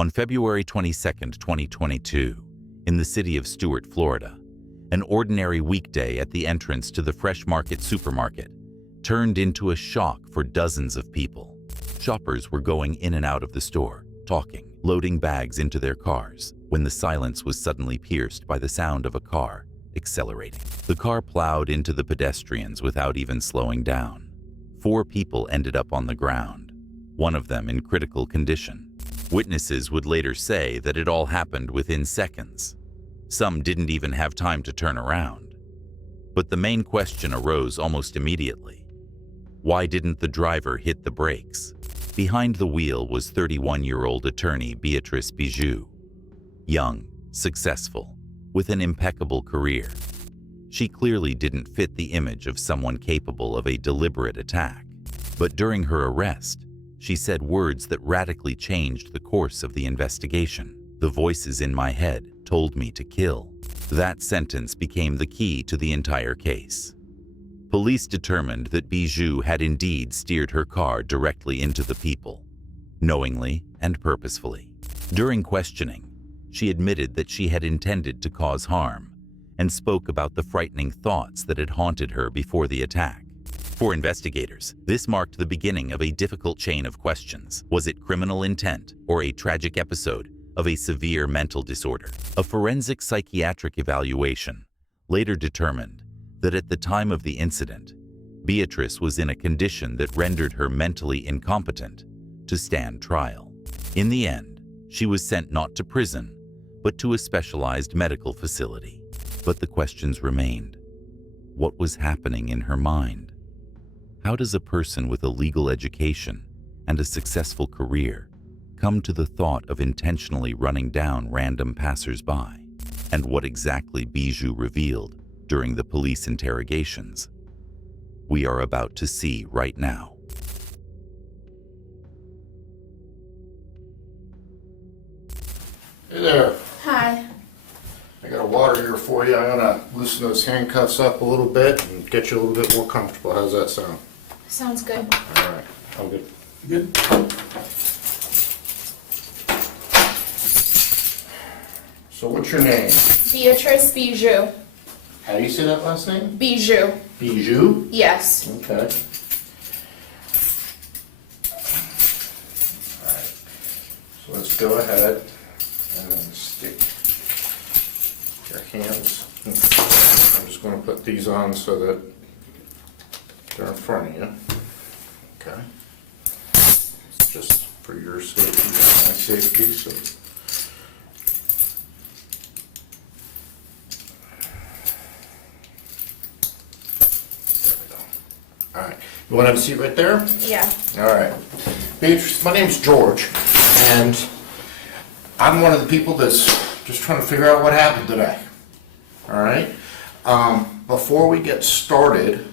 On February 22, 2022, in the city of Stuart, Florida, an ordinary weekday at the entrance to the Fresh Market supermarket turned into a shock for dozens of people. Shoppers were going in and out of the store, talking, loading bags into their cars, when the silence was suddenly pierced by the sound of a car accelerating. The car plowed into the pedestrians without even slowing down. 4 people ended up on the ground, one of them in critical condition. Witnesses would later say that it all happened within seconds. Some didn't even have time to turn around. But the main question arose almost immediately. Why didn't the driver hit the brakes? Behind the wheel was 31-year-old attorney Beatrice Bijou. Young, successful, with an impeccable career. She clearly didn't fit the image of someone capable of a deliberate attack. But during her arrest, she said words that radically changed the course of the investigation. "The voices in my head told me to kill." That sentence became the key to the entire case. Police determined that Bijou had indeed steered her car directly into the people, knowingly and purposefully. During questioning, she admitted that she had intended to cause harm and spoke about the frightening thoughts that had haunted her before the attack. For investigators, this marked the beginning of a difficult chain of questions. Was it criminal intent or a tragic episode of a severe mental disorder? A forensic psychiatric evaluation later determined that at the time of the incident, Beatrice was in a condition that rendered her mentally incompetent to stand trial. In the end, she was sent not to prison, but to a specialized medical facility. But the questions remained. What was happening in her mind? How does a person with a legal education and a successful career come to the thought of intentionally running down random passers-by? And what exactly Bijou revealed during the police interrogations, we are about to see right now. Hey there. Hi. I got a water here for you. I'm gonna loosen those handcuffs up a little bit and get you a little bit more comfortable. How's that sound? Sounds good. All right. I'm good. Good. So what's your name? Beatrice Bijou. How do you say that last name? Bijou. Bijou? Yes. Okay. All right. So let's go ahead and stick your hands. I'm just going to put these on so that they're in front of you. Okay. Just for your safety and my safety. So. There we go. All right. You want to have a seat right there? Yeah. All right. Beatrice, my name's George, and I'm one of the people that's just trying to figure out what happened today. All right. Before we get started,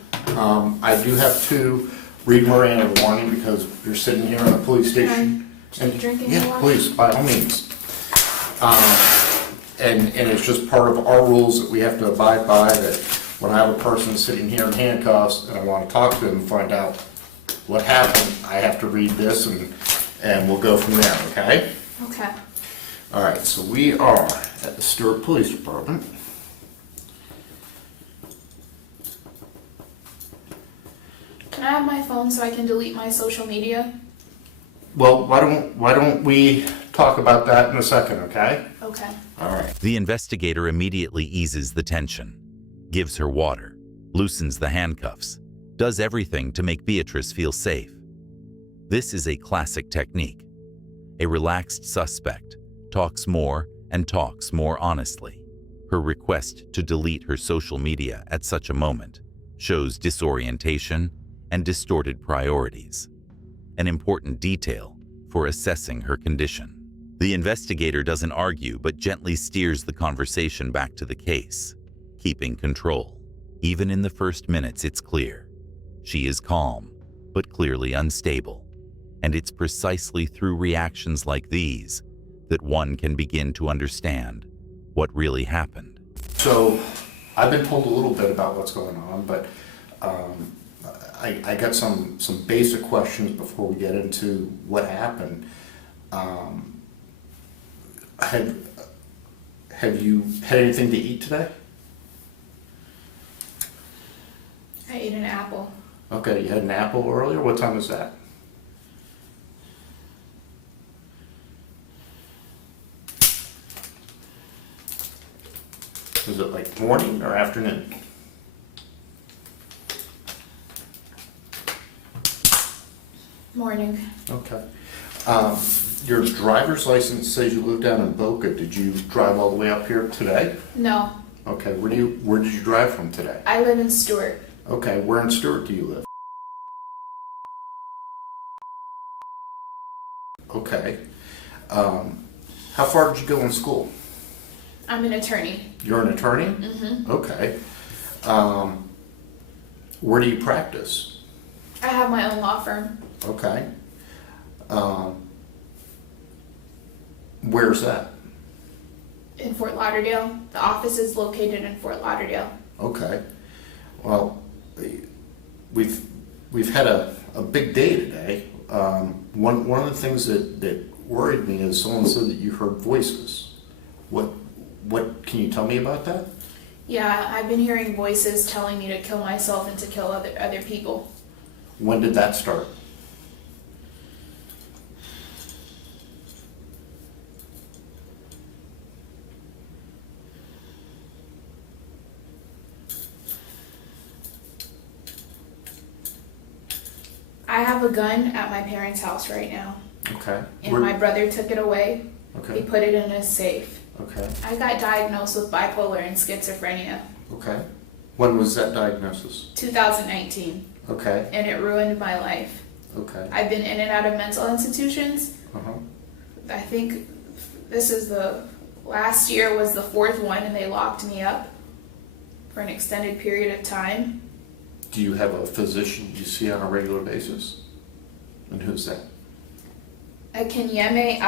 I do have to read Miranda warning because you're sitting here in a police station. And drinking yeah, water? please, by all means. And it's just part of our rules that we have to abide by, that when I have a person sitting here in handcuffs and I want to talk to them and find out what happened, I have to read this and we'll go from there, okay? Okay. All right, so we are at the Stuart Police Department. Can I have my phone so I can delete my social media? Well, why don't we talk about that in a second, okay? Okay. All right. The investigator immediately eases the tension, gives her water, loosens the handcuffs, does everything to make Beatrice feel safe. This is a classic technique. A relaxed suspect talks more and talks more honestly. Her request to delete her social media at such a moment shows disorientation and distorted priorities, an important detail for assessing her condition. The investigator doesn't argue but gently steers the conversation back to the case, keeping control. Even in the first minutes, it's clear. She is calm, but clearly unstable. And it's precisely through reactions like these that one can begin to understand what really happened. So, I've been told a little bit about what's going on, but I got some basic questions before we get into what happened. Have you had anything to eat today? I ate an apple. Okay, you had an apple earlier. What time was that? Was it like morning or afternoon? Morning. Okay. Your driver's license says you live down in Boca. Did you drive all the way up here today? No, Okay, where did you drive from today? I live in Stewart. Okay, where in Stewart do you live? Okay. How far did you go in school? I'm an attorney. You're an attorney? Mm-hmm. Okay. Where do you practice? I have my own law firm. Okay. Where's that? In Fort Lauderdale. The office is located in Fort Lauderdale. Okay. Well, we've had a big day today. One of the things that worried me is someone said that you heard voices. What can you tell me about that? Yeah, I've been hearing voices telling me to kill myself and to kill other people. When did that start? I have a gun at my parents' house right now, Okay. and my brother took it away. He Okay. put it in his safe. Okay. I got diagnosed with bipolar and schizophrenia Okay. When was that diagnosis? 2019, Okay. and it ruined my life. Okay. I've been in and out of mental institutions. Uh-huh. I think this is last year was the fourth one, and they locked me up for an extended period of time. Do you have a physician you see on a regular basis? And who's that? Akinyeme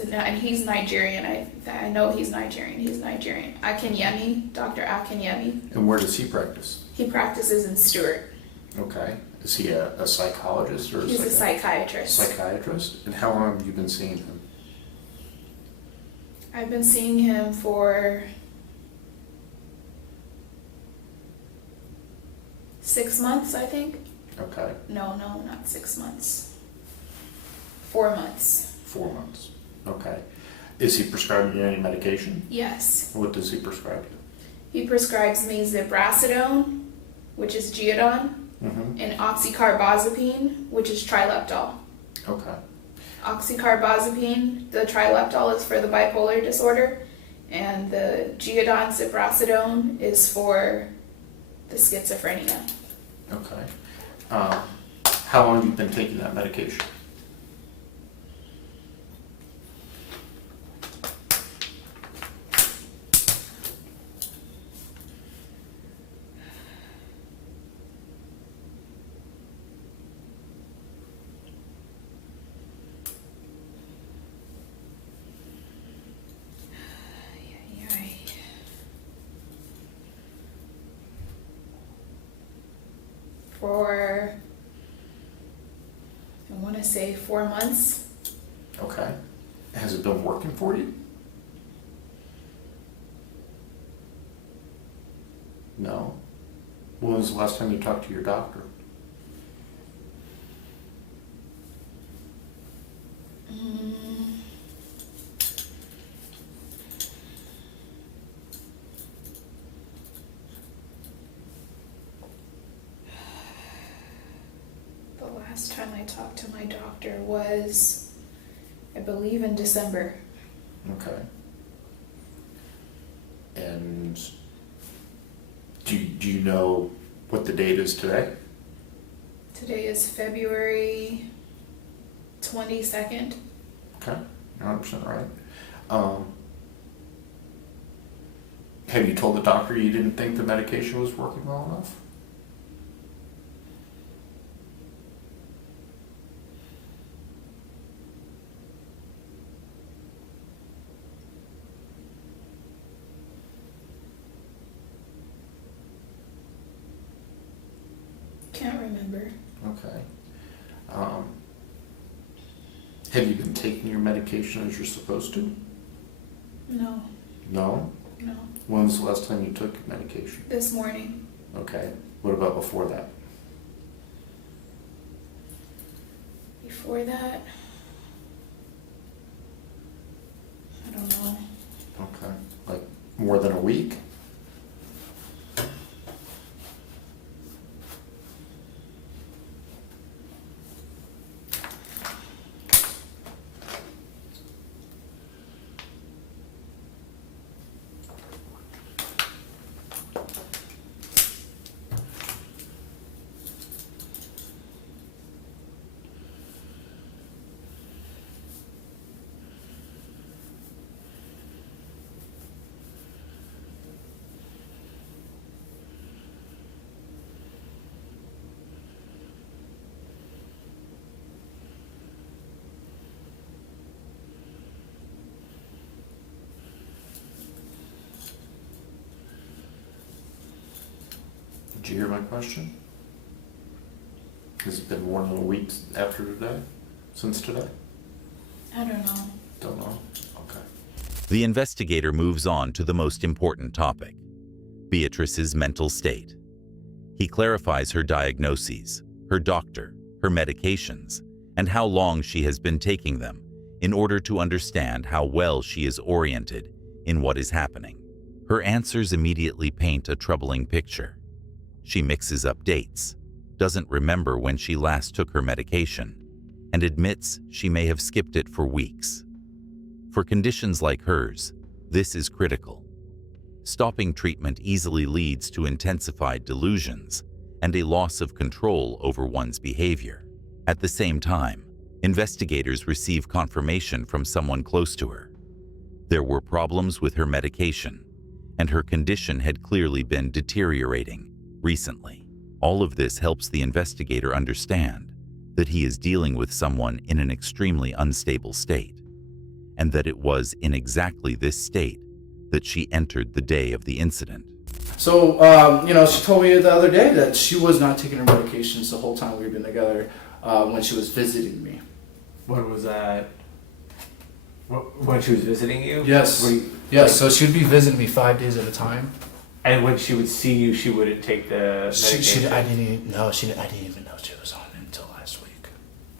and he's Nigerian. I know he's Nigerian. He's Nigerian. Akinyeme, Dr. Akinyeme. And where does he practice? He practices in Stewart. Okay. Is he a psychologist or He's a psychiatrist. psychiatrist? And how long have you been seeing him? I've been seeing him for 6 months, I think. Okay. No, not 6 months. 4 months. 4 months. Okay. Is he prescribing you any medication? Yes. What does he prescribe He prescribes me zibrasidone, which is Geodon, you? Mm-hmm. and oxycarbazepine, which is trileptal. Okay. Oxycarbazepine, the trileptal is for the bipolar disorder, and the Geodon zibrasidone is for the schizophrenia. Okay. How long have you been taking that medication? For, I want to say 4 months. Okay. Has it been working for you? No. When was the last time you talked to your doctor? The last time I talked to my doctor was, I believe, in December. Okay. And do you know what the date is today? Today is February 22nd. Okay, 100% right. Have you told the doctor you didn't think the medication was working well enough? Can't remember. Okay. Have you been taking your medication as you're supposed to? No, No? no. When was the last time you took your medication? This morning. Okay. What about before that? Before that, I don't know. Okay. Like more than a week? Did you hear my question? Has it been more than a week after today? Since today? I don't know. Don't know. Okay. The investigator moves on to the most important topic, Beatrice's mental state. He clarifies her diagnoses, her doctor, her medications, and how long she has been taking them in order to understand how well she is oriented in what is happening. Her answers immediately paint a troubling picture. She mixes up dates, doesn't remember when she last took her medication, and admits she may have skipped it for weeks. For conditions like hers, this is critical. Stopping treatment easily leads to intensified delusions and a loss of control over one's behavior. At the same time, investigators receive confirmation from someone close to her. There were problems with her medication, and her condition had clearly been deteriorating recently. All of this helps the investigator understand that he is dealing with someone in an extremely unstable state, and that it was in exactly this state that she entered the day of the incident. So, she told me the other day that she was not taking her medications the whole time we've been together when she was visiting me. When was that? When she was visiting you? Yes. Yes, so she'd be visiting me 5 days at a time. And when she would see you, she wouldn't take the medication? I didn't even know she was on it until last week.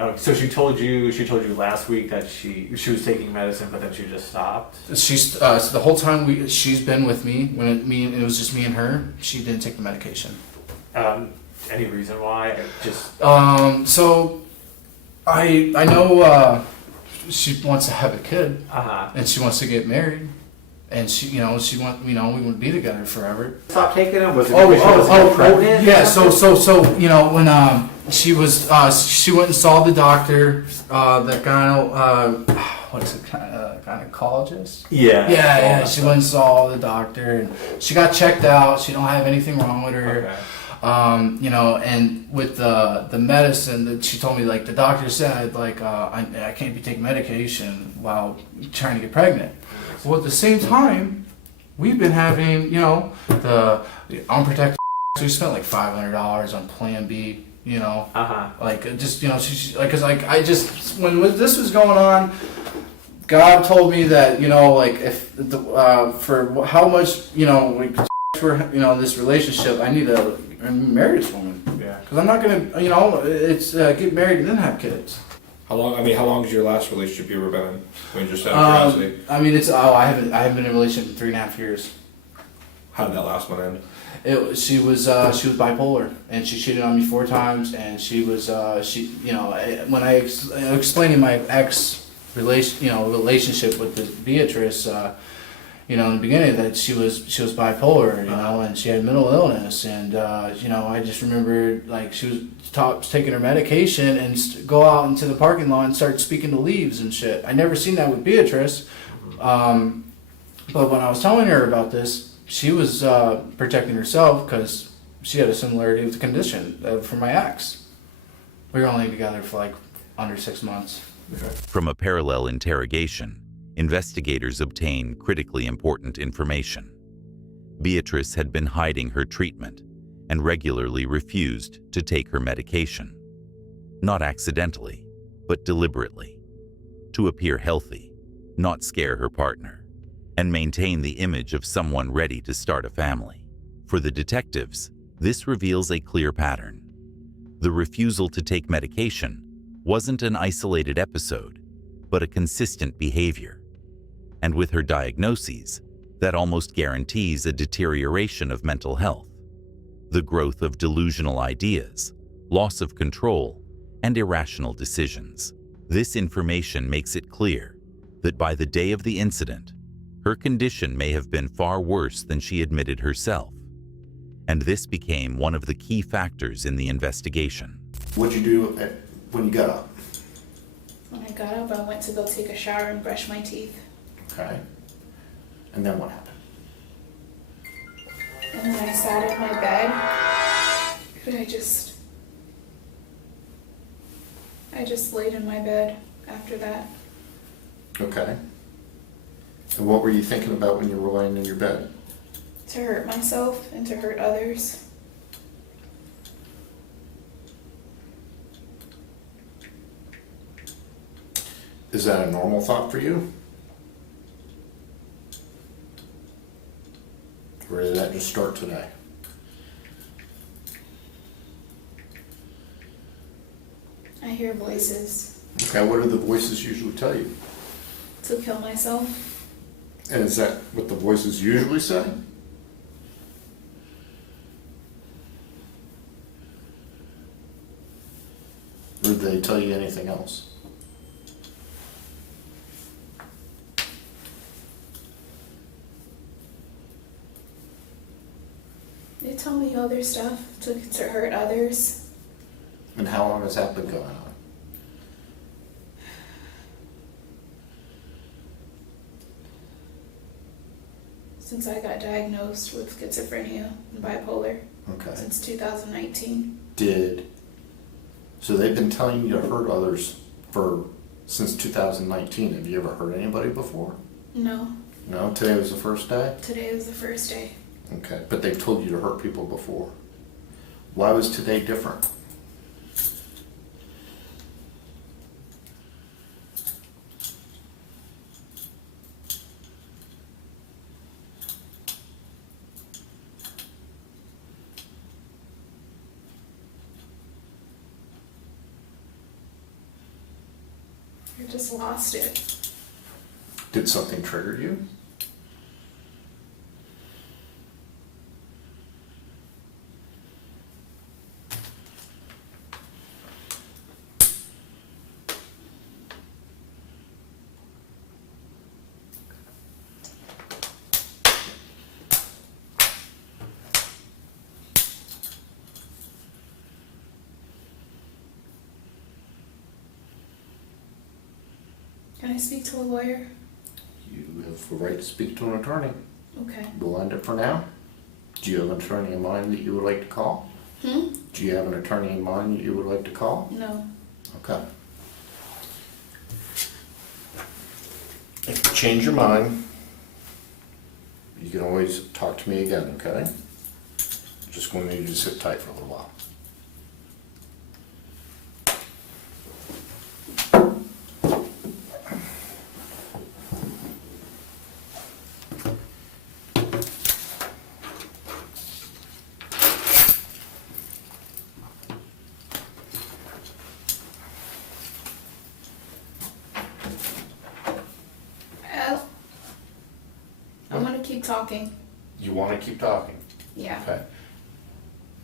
Oh, so she told you last week that she was taking medicine, but then she just stopped? She's so the whole time she's been with me when it was just me and her. She didn't take the medication. Any reason why? So I know she wants to have a kid and she wants to get married, and we want to be together forever. Stop taking them? Was it because she was pregnant? Yeah. So when she went and saw the doctor, the gynecologist. Yeah. She went and saw the doctor, and she got checked out. She don't have anything wrong with her. Okay. And with the medicine that she told me, like the doctor said, like I can't be taking medication while trying to get pregnant. Well, at the same time, we've been having, the unprotected. We spent like $500 on Plan B. Like just when this was going on, God told me that if for how much for this relationship, I need to marry this woman. Yeah. Because I'm not gonna it's get married and then have kids. How long is your last relationship you ever been in? I mean, just out of curiosity. I haven't been in a relationship in 3.5 years. How did that last one end? She was bipolar, and she cheated on me 4 times, and she was when I explaining my relationship with Beatrice, in the beginning, that she was bipolar, and she had mental illness, and I just remember like she was taking her medication and go out into the parking lot and start speaking to leaves and shit. I never seen that with Beatrice, but when I was telling her about this, she was protecting herself because she had a similarity with the condition from my ex. We were only together for like under 6 months. From a parallel interrogation, investigators obtain critically important information. Beatrice had been hiding her treatment and regularly refused to take her medication. Not accidentally, but deliberately. to appear healthy, not scare her partner, and maintain the image of someone ready to start a family. For the detectives, this reveals a clear pattern. The refusal to take medication wasn't an isolated episode, but a consistent behavior. And with her diagnoses, that almost guarantees a deterioration of mental health, the growth of delusional ideas, loss of control, and irrational decisions. This information makes it clear that by the day of the incident, her condition may have been far worse than she admitted herself. And this became one of the key factors in the investigation. What'd you do when you got up? When I got up, I went to go take a shower and brush my teeth. Okay. And then what happened? And then I sat in my bed, and I just laid in my bed after that. Okay. And what were you thinking about when you were laying in your bed? To hurt myself and to hurt others. Is that a normal thought for you? Or did that just start today? I hear voices. Okay, what do the voices usually tell you? To kill myself. And is that what the voices usually say? Or did they tell you anything else? They tell me other stuff to hurt others. And how long has that been going on? Since I got diagnosed with schizophrenia and bipolar. Okay. Since 2019. So they've been telling you to hurt others since 2019. Have you ever hurt anybody before? No. No? Today was the first day? Today was the first day. Okay, but they've told you to hurt people before. Why was today different? I just lost it. Did something trigger you? Can I speak to a lawyer? You have the right to speak to an attorney. Okay. We'll end it for now. Do you have an attorney in mind that you would like to call? Hmm? Do you have an attorney in mind that you would like to call? No. Okay. If you change your mind, you can always talk to me again, okay? Just going to need you to sit tight for a little while. I'm gonna keep talking. You want to keep talking? Yeah. Okay.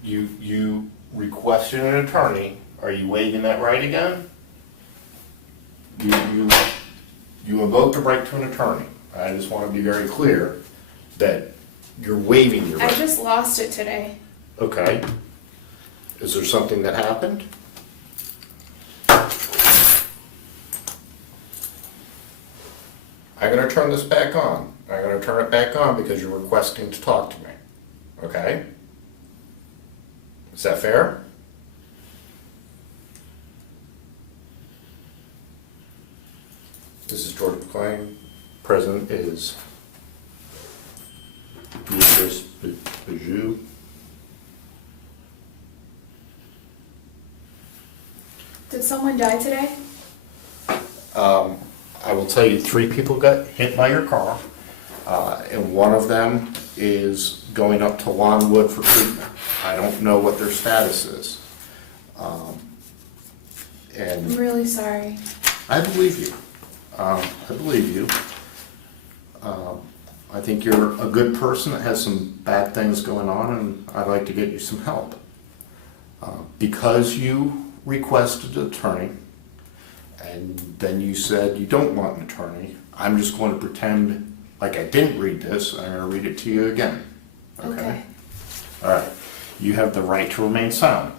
You requested an attorney. Are you waiving that right again? You invoked a right to an attorney. I just want to be very clear that you're waiving your I right. just lost it today. Okay. Is there something that happened? I'm gonna turn this back on. I'm gonna turn it back on because you're requesting to talk to me. Okay? Is that fair? This is George McLean. President is Beatrice Bijou. Did someone die today? I will tell you, 3 people got hit by your car, and one of them is going up to Longwood for treatment. I don't know what their status is. I'm And really sorry. I believe you. I believe you. I think you're a good person that has some bad things going on, and I'd like to get you some help. Because you requested an attorney, and then you said you don't want an attorney, I'm just going to pretend like I didn't read this, and I'm going to read it to you again. Okay. All right. You have the right to remain silent.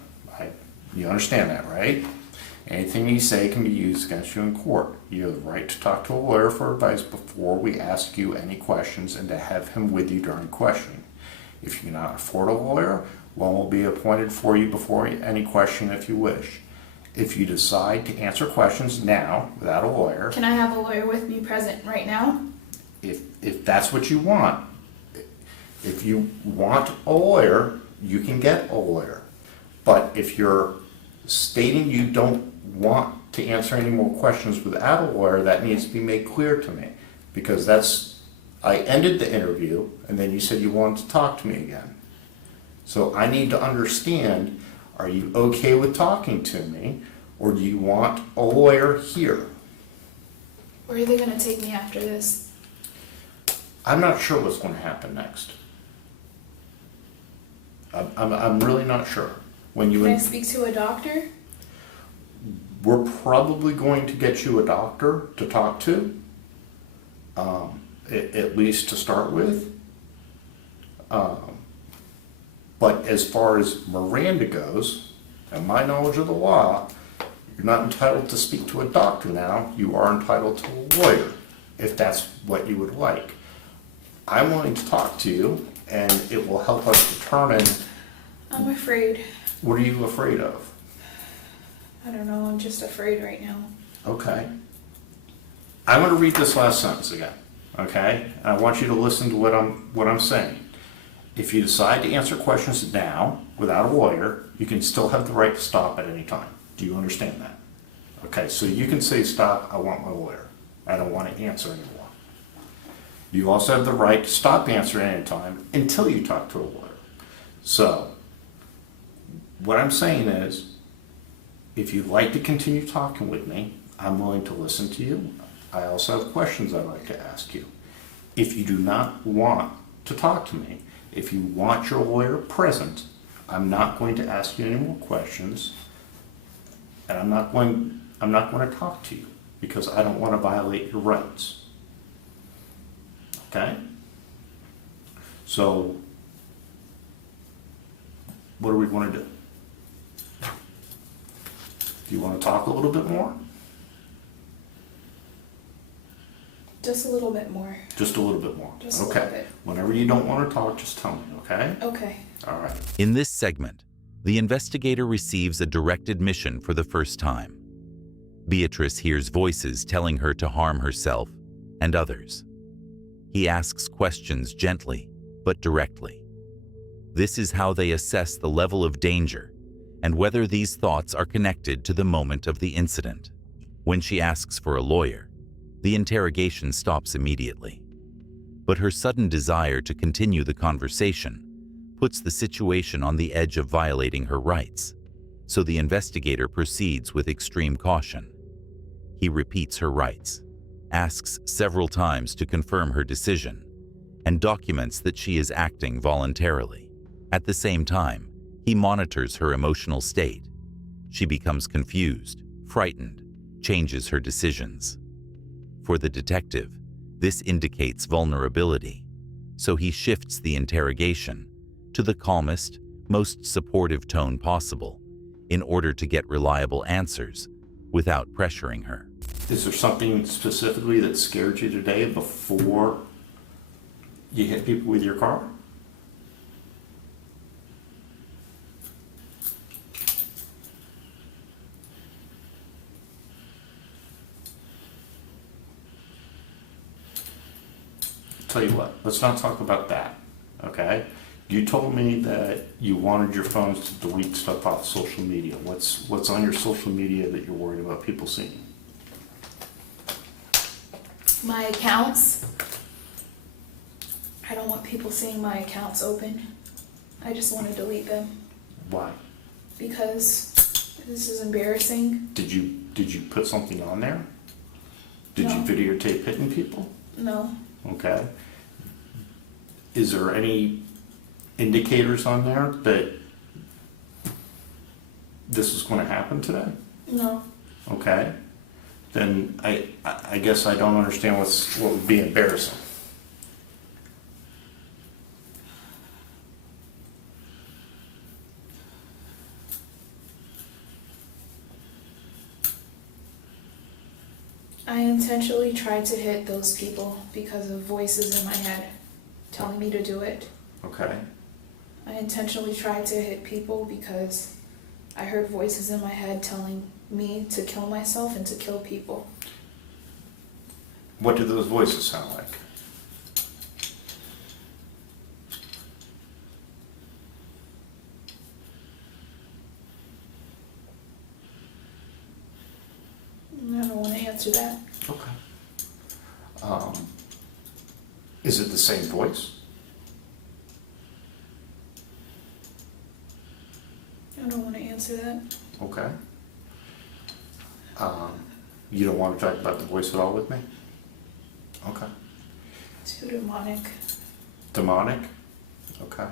You understand that, right? Anything you say can be used against you in court. You have the right to talk to a lawyer for advice before we ask you any questions and to have him with you during questioning. If you cannot afford a lawyer, one will be appointed for you before any question if you wish. If you decide to answer questions now without a lawyer, Can I have a lawyer with me present right now? if that's what you want, if you want a lawyer, you can get a lawyer. But if you're stating you don't want to answer any more questions without a lawyer, that needs to be made clear to me. Because I ended the interview, and then you said you wanted to talk to me again. So I need to understand, are you okay with talking to me, or do you want a lawyer here? Where are they gonna take me after this? I'm not sure what's going to happen next. I'm really not sure. When you Can I speak to a doctor? We're probably going to get you a doctor to talk to, at least to start with. But as far as Miranda goes, and my knowledge of the law, you're not entitled to speak to a doctor now. You are entitled to a lawyer, if that's what you would like. I'm willing to talk to you, and it will help us determine, I'm afraid. what are you afraid of? I don't know, I'm just afraid right now. Okay. I'm going to read this last sentence again, okay? I want you to listen to what I'm saying. If you decide to answer questions now without a lawyer, you can still have the right to stop at any time. Do you understand that? Okay, so you can say, stop, I want my lawyer. I don't want to answer anymore. You also have the right to stop answering any time until you talk to a lawyer. So, what I'm saying is, if you'd like to continue talking with me, I'm willing to listen to you. I also have questions I'd like to ask you. If you do not want to talk to me, if you want your lawyer present, I'm not going to ask you any more questions, and I'm not going to talk to you because I don't want to violate your rights. Okay? So, what do we want to do? Do you want to talk a little bit more? Just a little bit more. Just a little bit more. Just a Okay. little bit. Whenever you don't want to talk, just tell me, okay? Okay. All right. In this segment, the investigator receives a directed mission for the first time. Beatrice hears voices telling her to harm herself and others. He asks questions gently but directly. This is how they assess the level of danger and whether these thoughts are connected to the moment of the incident. When she asks for a lawyer, the interrogation stops immediately. But her sudden desire to continue the conversation puts the situation on the edge of violating her rights, so the investigator proceeds with extreme caution. He repeats her rights, asks several times to confirm her decision, and documents that she is acting voluntarily. At the same time, he monitors her emotional state. She becomes confused, frightened, changes her decisions. For the detective, this indicates vulnerability, so he shifts the interrogation to the calmest, most supportive tone possible in order to get reliable answers without pressuring her. Is there something specifically that scared you today before you hit people with your car? Tell you what, let's not talk about that, okay? You told me that you wanted your phones to delete stuff off social media. What's on your social media that you're worried about people seeing? My accounts. I don't want people seeing my accounts open. I just want to delete them Why? because this is embarrassing. Did you put something on there? Did you No. videotape hitting people? No, Okay. Is there any indicators on there that this is going to happen today? no. Okay. Then I guess I don't understand what would be embarrassing. I intentionally tried to hit those people because of voices in my head telling me to do it. Okay. I intentionally tried to hit people because I heard voices in my head telling me to kill myself and to kill people. What do those voices sound like? I don't want to answer that. Okay. Is it the same voice? I don't want to answer that. Okay. You don't want to talk about the voice at all with me? Okay. Too demonic. Demonic? Okay.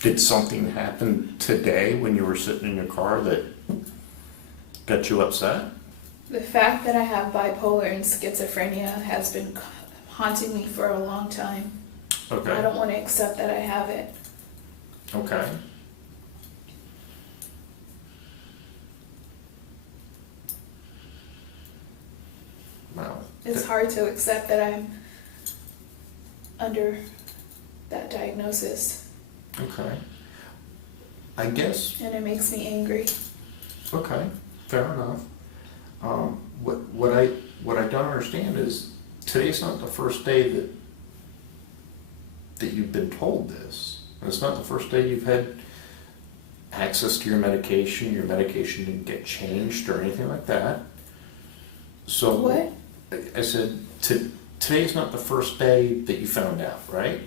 Did something happen today when you were sitting in your car that got you upset? The fact that I have bipolar and schizophrenia has been haunting me for a long time. Okay. I don't want to accept that I have it. Okay. Well, It's hard to accept that I'm under that diagnosis, okay. I guess, and it makes me angry. okay, fair enough. What I don't understand is today's not the first day that you've been told this. And it's not the first day you've had access to your medication didn't get changed or anything like that. So What? I said, today's not the first day that you found out, right?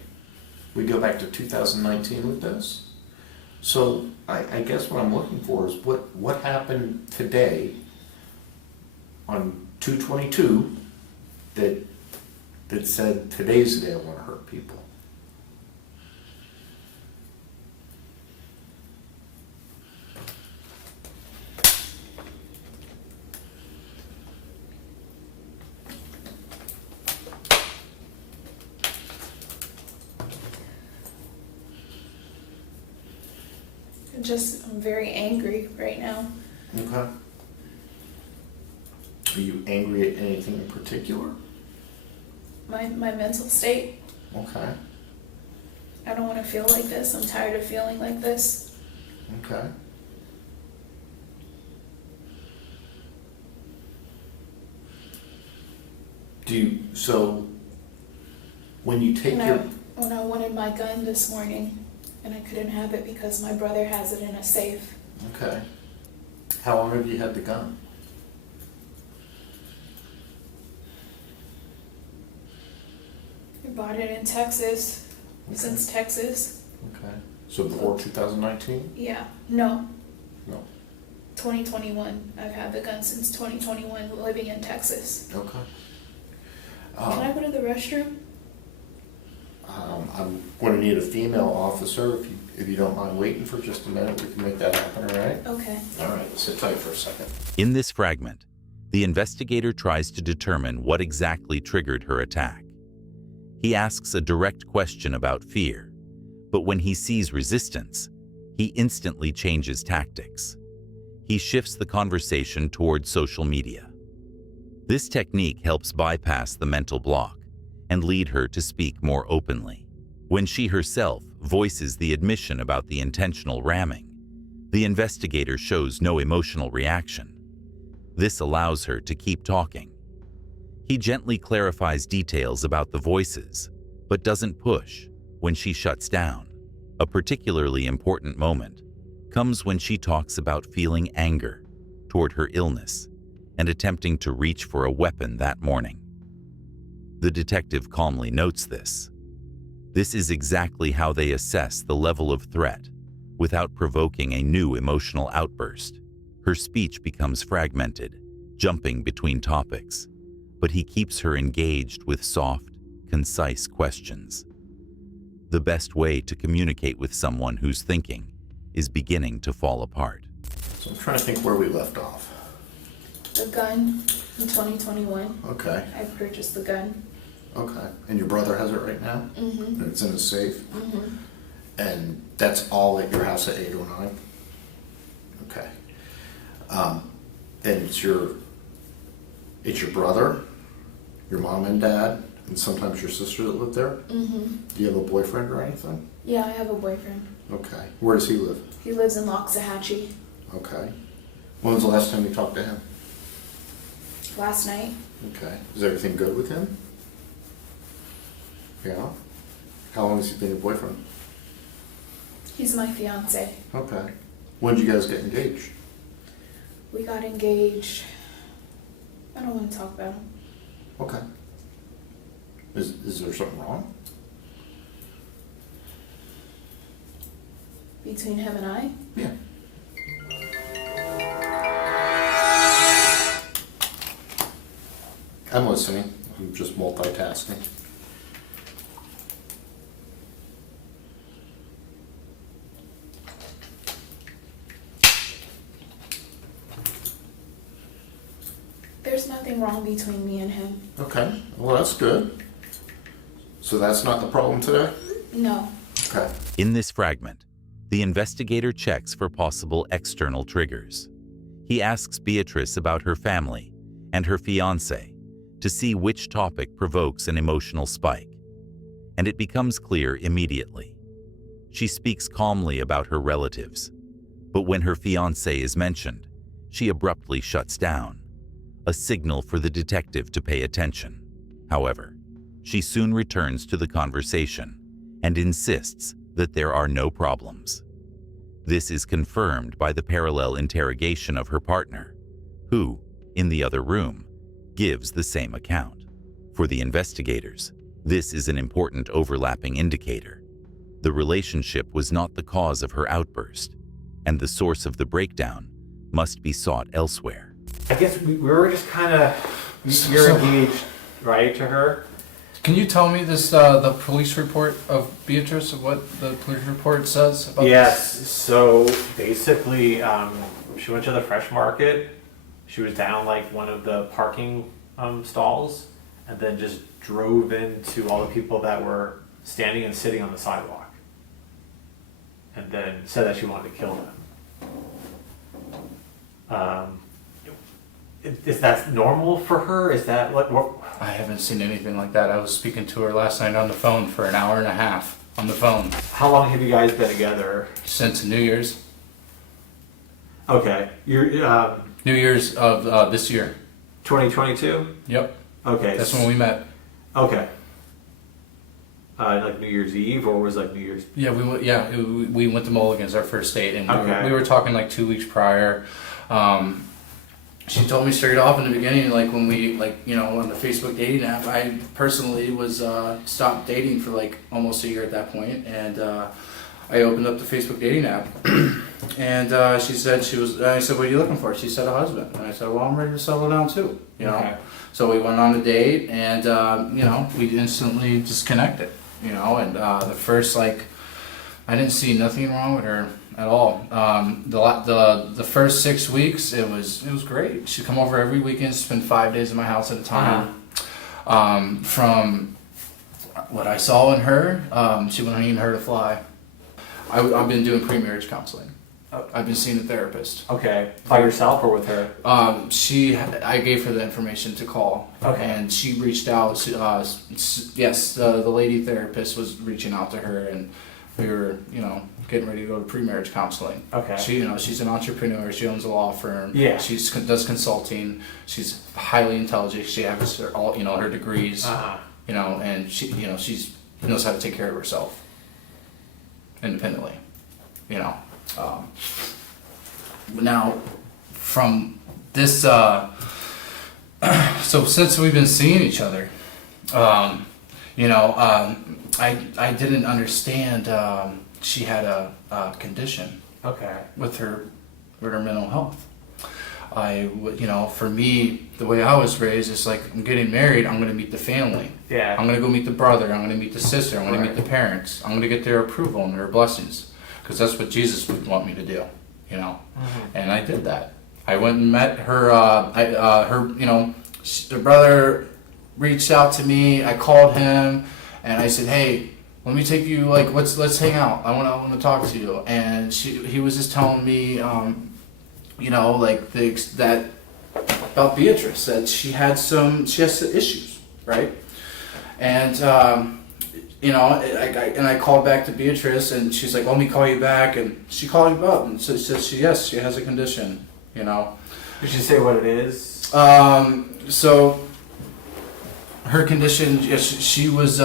We go back to 2019 with this. So I guess what I'm looking for is what happened today on 2/22 that said today's the day I want to hurt people. I'm very angry right now. Okay. Are you angry at anything in particular? My mental state. Okay. I don't want to feel like this. I'm tired of feeling like this. Okay. So when you take When I wanted my gun this morning and I couldn't have it because my brother has it in a safe. Okay. How long have you had the gun? I bought it in Texas, since Texas. Okay. So before 2019? Yeah, no, No. 2021. I've had the gun since 2021, living in Texas. Okay. Can I go to the restroom? I'm going to need a female officer. If you don't mind waiting for just a minute, we can make that happen, all right? Okay. All right, sit tight for a second. In this fragment, the investigator tries to determine what exactly triggered her attack. He asks a direct question about fear, but when he sees resistance, he instantly changes tactics. He shifts the conversation toward social media. This technique helps bypass the mental block and lead her to speak more openly. When she herself voices the admission about the intentional ramming, the investigator shows no emotional reaction. This allows her to keep talking. He gently clarifies details about the voices, but doesn't push when she shuts down. A particularly important moment comes when she talks about feeling anger toward her illness and attempting to reach for a weapon that morning. The detective calmly notes this. This is exactly how they assess the level of threat without provoking a new emotional outburst. Her speech becomes fragmented, jumping between topics, but he keeps her engaged with soft, concise questions. The best way to communicate with someone whose thinking is beginning to fall apart. So I'm trying to think where we left off. The gun in 2021. Okay, I purchased the gun. okay. And your brother has it right now? Mm-hmm. And it's in his safe? Mm-hmm. And that's all at your house at 809? Okay. And it's your brother, your mom and dad, and sometimes your sister that live there? Mm-hmm. Do you have a boyfriend or anything? Yeah, I have a boyfriend. Okay. Where does he live? He lives in Loxahatchee. Okay. When was the last time you talked to him? Last night. Okay. Is everything good with him? Yeah. How long has he been your boyfriend? He's my fiance. Okay. When did you guys get engaged? We got engaged. I don't want to talk about him. Okay. Is there something wrong? Between him and I? Yeah. I'm listening. I'm just multitasking. There's nothing wrong between me and him. Okay. Well, that's good. So that's not the problem today? No. Okay. In this fragment, the investigator checks for possible external triggers. He asks Beatrice about her family and her fiancé to see which topic provokes an emotional spike. And it becomes clear immediately. She speaks calmly about her relatives, but when her fiancé is mentioned, she abruptly shuts down, a signal for the detective to pay attention. However, she soon returns to the conversation and insists that there are no problems. This is confirmed by the parallel interrogation of her partner, who, in the other room, gives the same account. For the investigators, this is an important overlapping indicator. The relationship was not the cause of her outburst, and the source of the breakdown must be sought elsewhere. I guess we were just kind of, you're engaged, right, to her? Can you tell me this, the police report of Beatrice, of what the police report says about Yes, this? so basically, she went to the Fresh Market. She was down like one of the parking stalls and then just drove into all the people that were standing and sitting on the sidewalk. And then said that she wanted to kill them. Is that normal for her? Is that what? I haven't seen anything like that. I was speaking to her last night on the phone for an hour and a half on the phone. How long have you guys been together? Since New Year's. Okay, you're New Year's of this year. 2022. Yep. Okay, That's when we met. Okay. Like New Year's Eve, or was like New Year's? Yeah, we went to Mulligan's, our first date, and Okay. we were talking like 2 weeks prior. She told me straight off in the beginning, like when we, like, you know, on the Facebook dating app, I personally was stopped dating for like almost a year at that point, and I opened up the Facebook dating app, and she said I said, what are you looking for? She said, a husband. And I said, well, I'm ready to settle down too, you know. Okay. So we went on a date, and you know, we instantly just connected, you know, and the first, like, I didn't see nothing wrong with her at all. The first 6 weeks, it was great. She'd come over every weekend, spend 5 days in my house at a time. From what I saw in her, she wouldn't even hurt a fly. I've been doing pre-marriage counseling. I've been seeing a therapist. Okay, by yourself or with her? I gave her the information to call. Okay. And she reached out. Yes, the lady therapist was reaching out to her, and we were, you know, getting ready to go to pre-marriage counseling. Okay. She, you know, she's an entrepreneur. She owns a law firm. Yeah. She does consulting. She's highly intelligent. She has all, you know, her degrees. You know, and she, you know, she knows how to take care of herself independently. You know. Now, from this So since we've been seeing each other, you know, I didn't understand she had a condition Okay. with her mental health. You know, for me, the way I was raised, it's like I'm getting married, I'm going to meet the family. Yeah. I'm going to go meet the brother, I'm going to meet the sister, I'm going to meet Right. the parents. I'm going to get their approval and their blessings. Because that's what Jesus would want me to do, you know. And I did that. I went and met her, you know, the brother reached out to me, I called him, and I said, hey, let me take you, like, let's hang out. I want to talk to you. And he was just telling me, you know, like that about Beatrice, that she has some issues, right? And you know, I called back to Beatrice, and she's like, "Let me call you back," and she called me up and says, yes, she has a condition, you know. Did she say what it is? So her condition, she was,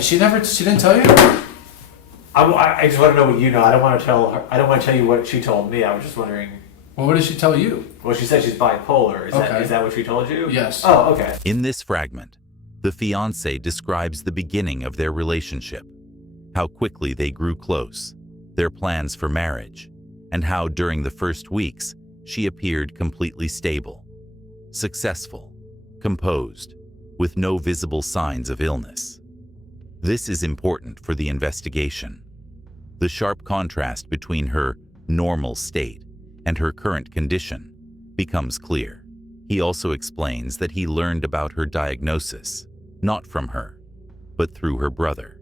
she didn't tell you? I just want to know what you know. I don't want to tell her. I don't want to tell you what she told me. I was just wondering. Well, what did she tell you? Well, she said she's bipolar. Okay. Is that what she told you? Yes. Oh, okay. In this fragment, the fiancé describes the beginning of their relationship, how quickly they grew close, their plans for marriage, and how during the first weeks she appeared completely stable, successful, composed, with no visible signs of illness. This is important for the investigation. The sharp contrast between her normal state and her current condition becomes clear. He also explains that he learned about her diagnosis, not from her, but through her brother,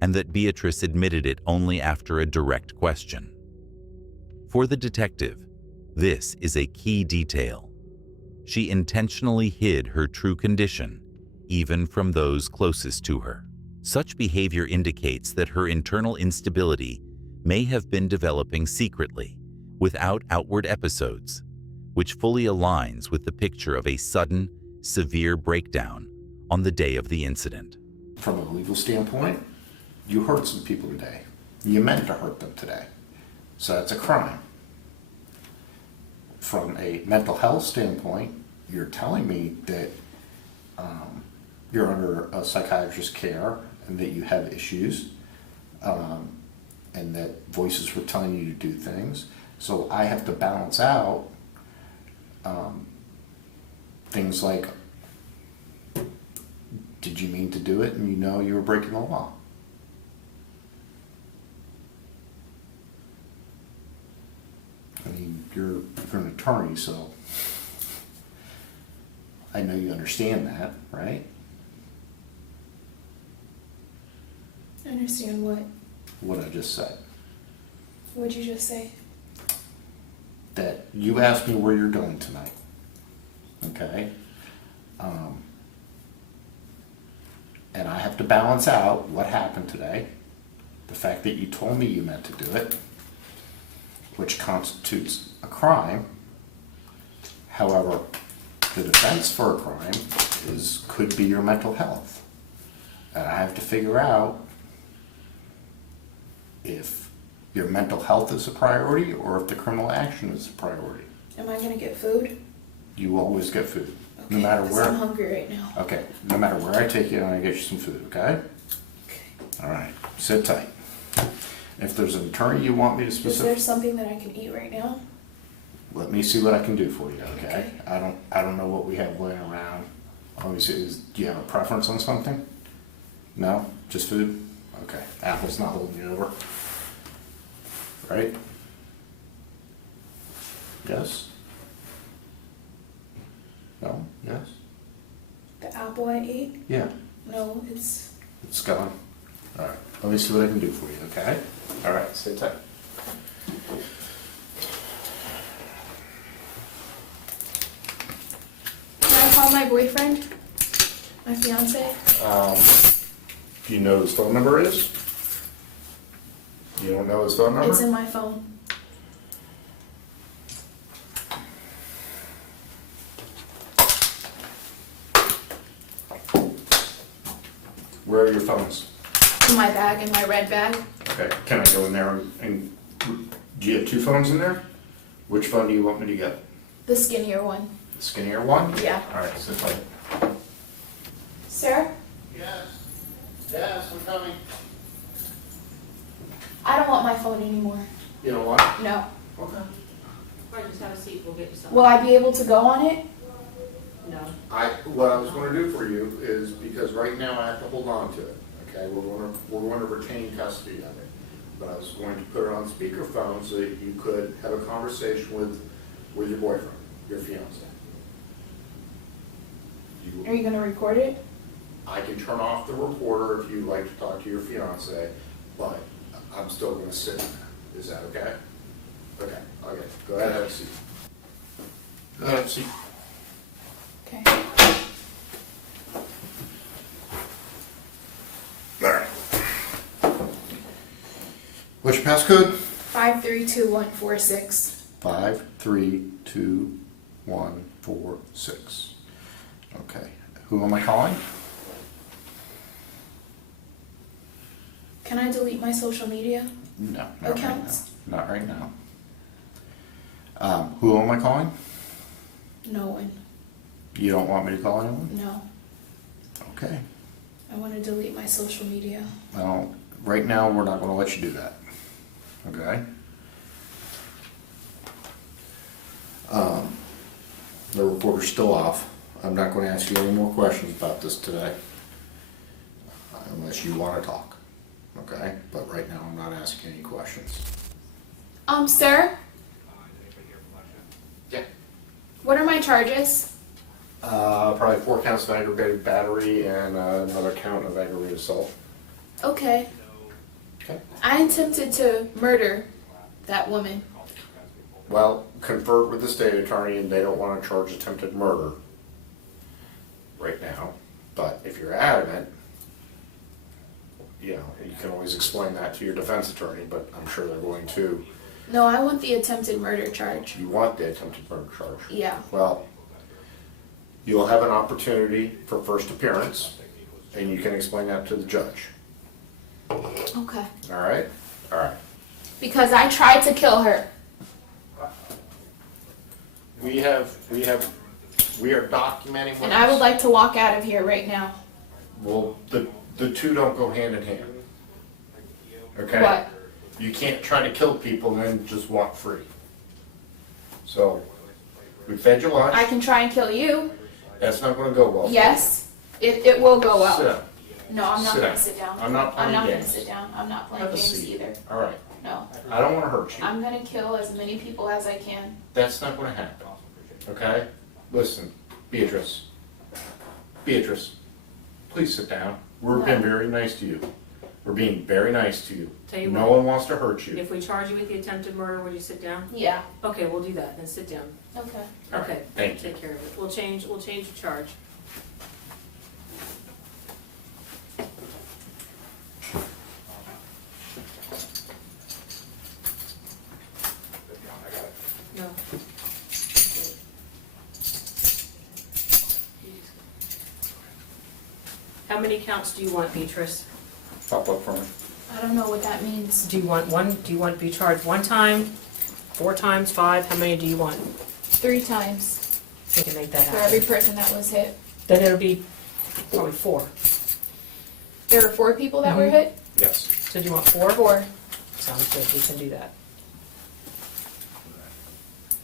and that Beatrice admitted it only after a direct question. For the detective, this is a key detail. She intentionally hid her true condition, even from those closest to her. Such behavior indicates that her internal instability may have been developing secretly, without outward episodes, which fully aligns with the picture of a sudden, severe breakdown on the day of the incident. From a legal standpoint, you hurt some people today. You meant to hurt them today. So that's a crime. From a mental health standpoint, you're telling me that you're under a psychiatrist's care and that you have issues, and that voices were telling you to do things. So I have to balance out things like, did you mean to do it and you know you were breaking the law? I mean, you're an attorney, so I know you understand that, right? I understand what? What I just said. What'd you just say? That you asked me where you're going tonight, okay? And I have to balance out what happened today, the fact that you told me you meant to do it, which constitutes a crime. However, the defense for a crime could be your mental health. And I have to figure out if your mental health is a priority or if the criminal action is a priority. Am I gonna get food? You always get food, Okay, no matter 'cause where. I'm hungry right now. Okay, no matter where I take you, I'm gonna get you some food, okay? Okay. All right, sit tight. If there's an attorney you want me to Is there specific, something that I can eat right now? let me see what I can do for you, okay? Okay. I don't know what we have laying around. Obviously, do you have a preference on something? No, just food? Okay, Apple's not holding you over. Right? Yes? No? Yes? The apple I ate? Yeah, No, it's it's gone. All right, let me see what I can do for you, okay? All right, sit tight. Can I call my boyfriend? My fiance? Do you know who his phone number is? You don't know his phone number? It's in my phone. Where are your phones? In my bag, in my red bag. Okay, can I go in there and do you have two phones in there? Which phone do you want me to get? The skinnier one. The skinnier one? Yeah. All right, sit tight. Sir, Yes. Yes, I'm coming. I don't want my phone anymore. You know what? No. Okay. Or just have a seat, we'll get you some. Will I be able to go on it? No. What I was gonna do for you is, because right now I have to hold on to it, okay? We're going to retain custody of it. But I was going to put it on speakerphone so that you could have a conversation with your boyfriend, your fiance. Are you gonna record it? I can turn off the recorder if you'd like to talk to your fiance, but I'm still gonna sit in that. Is that okay? Okay, go ahead, have a seat. Go ahead, have a seat. Okay. There. What's your passcode? 532146. 532146. Okay, who am I calling? Can I delete my social media? No, not right now. Accounts? Not right now. Who am I calling? No one. You don't want me to call anyone? No. Okay. I want to delete my social media. Well, right now, we're not gonna let you do that. Okay? The recorder's still off. I'm not gonna ask you any more questions about this today. Unless you wanna talk. Okay? But right now, I'm not asking any questions. Sir, Yeah. what are my charges? Probably 4 counts of aggravated battery and another count of aggravated assault. Okay. Okay. I attempted to murder that woman. Well, confer with the state attorney and they don't want to charge attempted murder right now. But if you're adamant, you know, you can always explain that to your defense attorney, but I'm sure they're going to. No, I want the attempted murder charge. You want the attempted murder charge. Yeah. Well, you'll have an opportunity for first appearance and you can explain that to the judge. Okay. All right? All right. Because I tried to kill her. We are documenting what. And I would like to walk out of here right now. Well, the two don't go hand in hand. Okay? What? You can't try to kill people and then just walk free. So, we fed you lunch. I can try and kill you. That's not gonna go well. Yes, it will go well. Sit down. No, I'm not Sit gonna down. sit down. I'm not playing gonna games. sit down. I'm not playing Have a games seat. either. All right. No. I don't wanna hurt you. I'm gonna kill as many people as I can. That's not gonna happen. Okay? Listen, Beatrice. Beatrice, please sit down. We're being very nice to you. We're being very nice to you. Tell you No what. one wants to hurt you. If we charge you with the attempted murder, would you sit down? Yeah. Okay, we'll do that, then sit down. Okay. All right, Okay, thank you. take care of it. We'll change your charge. No. How many counts do you want, Beatrice? Pop up for me. I don't know what that means. Do you want one, do you want to be charged 1 time, 4 times, 5? How many do you want? 3 times We can make that for every happen. person that was hit. Then it'll be probably 4. There were 4 people that were hit? Yes. So do you want 4? 4. Sounds good, we can do that.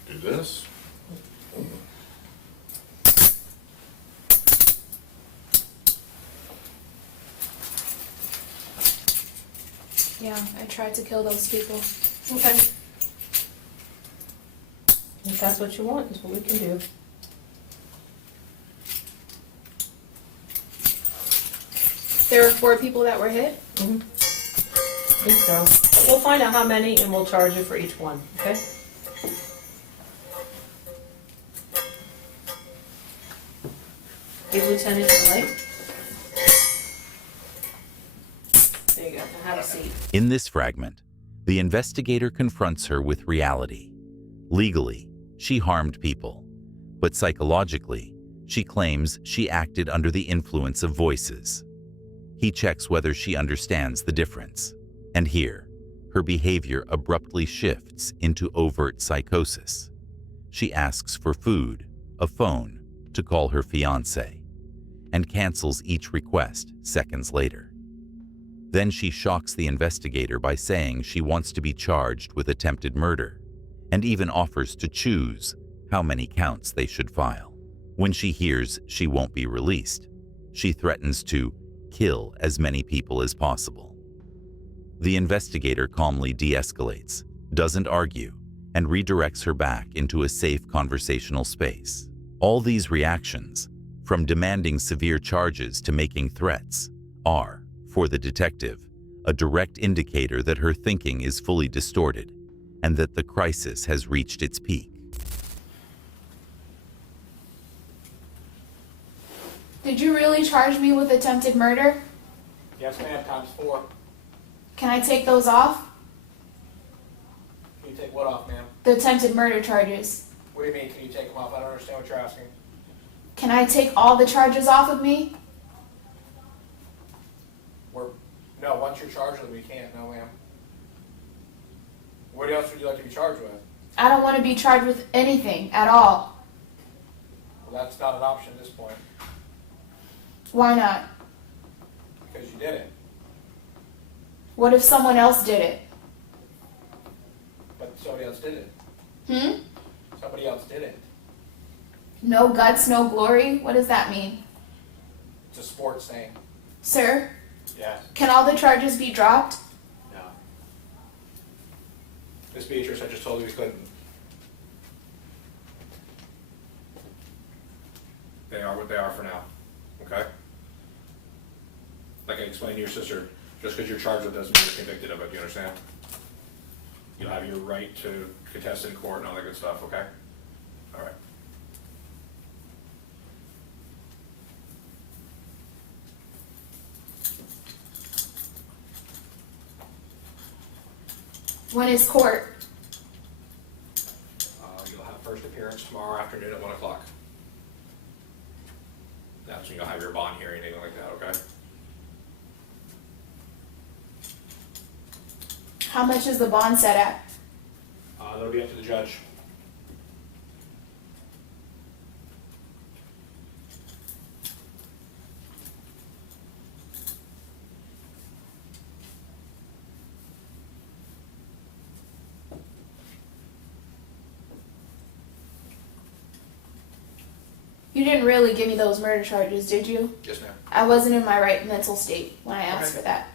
Do this. Yeah, I tried to kill those people. Okay. If that's what you want, is what we can do. There were 4 people that were hit? I think so. We'll find out how many and we'll charge you for each one, okay? Give Lieutenant the light. There you go, now have a seat. In this fragment, the investigator confronts her with reality. Legally, she harmed people, but psychologically, she claims she acted under the influence of voices. He checks whether she understands the difference, and here, her behavior abruptly shifts into overt psychosis. She asks for food, a phone, to call her fiancé, and cancels each request seconds later. Then she shocks the investigator by saying she wants to be charged with attempted murder, and even offers to choose how many counts they should file. When she hears she won't be released, she threatens to kill as many people as possible. The investigator calmly de-escalates, doesn't argue, and redirects her back into a safe conversational space. All these reactions, from demanding severe charges to making threats, are, for the detective, a direct indicator that her thinking is fully distorted and that the crisis has reached its peak. Did you really charge me with attempted murder? Yes, ma'am, ×4. Can I take those off? Can you take what off, ma'am? The attempted murder charges. What do you mean, can you take them off? I don't understand what you're asking. Can I take all the charges off of me? No, once you're charged with them, you can't. No, ma'am. What else would you like to be charged with? I don't want to be charged with anything at all. Well, that's not an option at this point, Why not? because you did it. What if someone else did it? But somebody else did it. Hmm? Somebody else did it. No guts, no glory? What does that mean? It's a sports thing. Sir, Yes. can all the charges be dropped? No. Miss Beatrice, I just told you we couldn't. They are what they are for now, okay? Like I explained to your sister, just because you're charged with it doesn't mean you're convicted of it, do you understand? You'll have your right to contest in court and all that good stuff, okay? All right. When is court? You'll have first appearance tomorrow afternoon at 1 o'clock. That's when you'll have your bond hearing, anything like that, okay? How much is the bond set at? That'll be up to the judge. You didn't really give me those murder charges, did you? Yes, ma'am. I wasn't in my right mental state when I asked Okay. for that.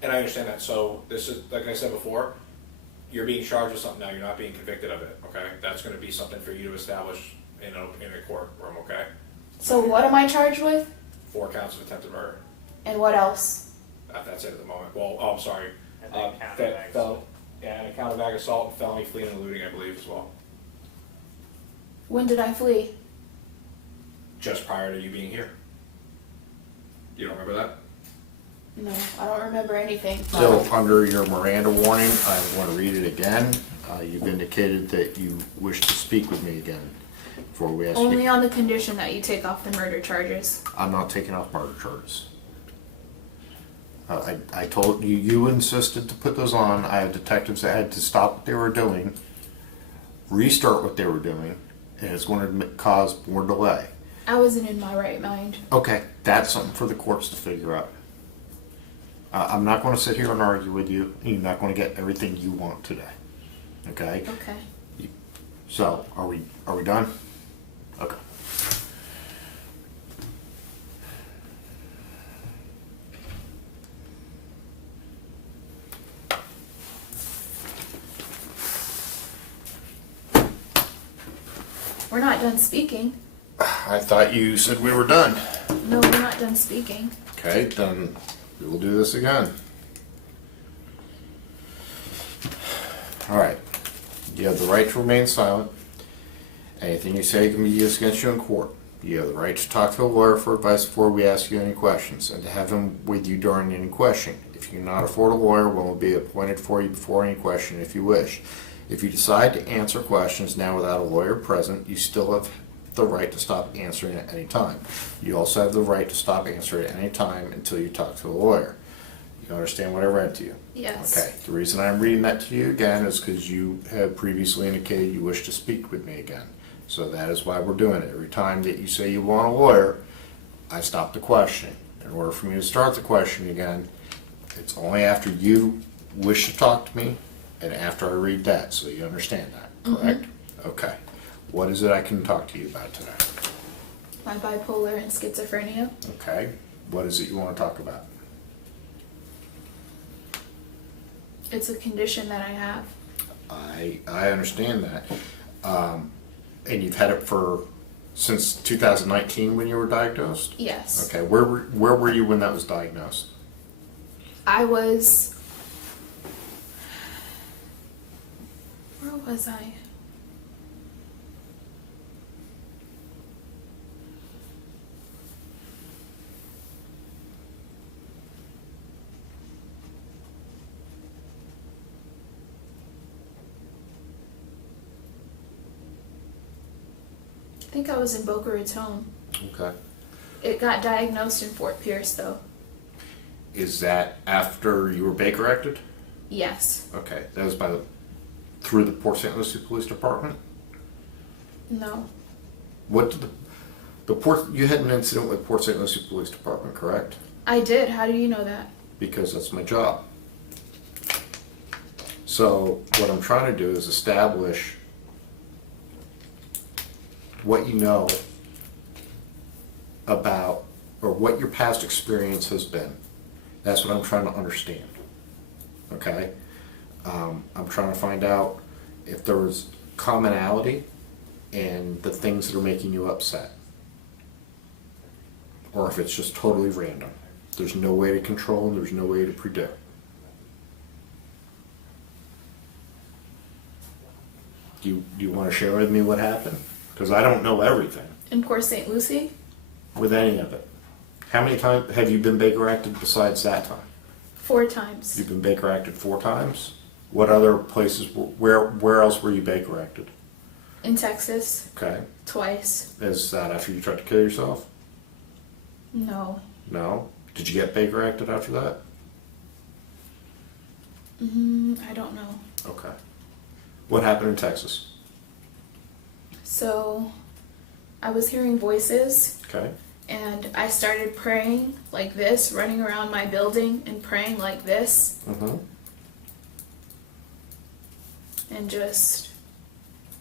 And I understand that, so this is, like I said before, you're being charged with something now, you're not being convicted of it, okay? That's gonna be something for you to establish in a courtroom, okay? So what am I charged with? 4 counts of attempted murder. And what else? That's it at the moment. Well, oh, I'm sorry. And then count of ag assault. Yeah, and a count of ag assault and felony fleeing and eluding, I believe, as well. When did I flee? Just prior to you being here. You don't remember that? No, I don't remember anything. Still, under your Miranda warning, I want to read it again. You've indicated that you wish to speak with me again before we ask Only you. on the condition that you take off the murder charges. I'm not taking off murder charges. I told you, you insisted to put those on. I have detectives that had to stop what they were doing, restart what they were doing, and it's going to cause more delay. I wasn't in my right mind. Okay, that's something for the courts to figure out. I'm not going to sit here and argue with you. You're not going to get everything you want today. Okay? Okay. So, are we done? Okay. We're not done speaking. I thought you said we were done. No, we're not done speaking. Okay, then we will do this again. All right. You have the right to remain silent. Anything you say can be used against you in court. You have the right to talk to a lawyer for advice before we ask you any questions, and to have him with you during any questioning. If you cannot afford a lawyer, one will be appointed for you before any question if you wish. If you decide to answer questions now without a lawyer present, you still have the right to stop answering at any time. You also have the right to stop answering at any time until you talk to a lawyer. You understand what I read to you? Yes. Okay, the reason I'm reading that to you again is because you have previously indicated you wish to speak with me again. So that is why we're doing it. Every time that you say you want a lawyer, I stop the questioning. In order for me to start the questioning again, it's only after you wish to talk to me and after I read that, so you understand that, correct? Okay. What is it I can talk to you about today? My bipolar and schizophrenia. Okay. What is it you want to talk about? It's a condition that I have. I understand that. And you've had it for since 2019 when you were diagnosed? Yes. Okay, where were you when that was diagnosed? I was. Where was I? I think I was in Boca Raton. Okay. It got diagnosed in Fort Pierce, though. Is that after you were Baker acted? Yes. Okay, that was through the Port St. Lucie Police Department? No. What did you had an incident with Port St. Lucie Police Department, correct? I did. How do you know that? Because that's my job. So what I'm trying to do is establish what you know about, or what your past experience has been. That's what I'm trying to understand. Okay? I'm trying to find out if there was commonality in the things that are making you upset. Or if it's just totally random. There's no way to control and there's no way to predict. Do you want to share with me what happened? Because I don't know everything In Port St. Lucie? with any of it. How many times have you been Baker acted besides that time? 4 times. You've been Baker acted 4 times? What other places, where else were you Baker acted? In Texas, Okay. twice. Is that after you tried to kill yourself? No. No? Did you get Baker acted after that? I don't know. Okay. What happened in Texas? So, I was hearing voices, Okay. and I started praying like this, running around my building and praying like this, Mm-hmm. and just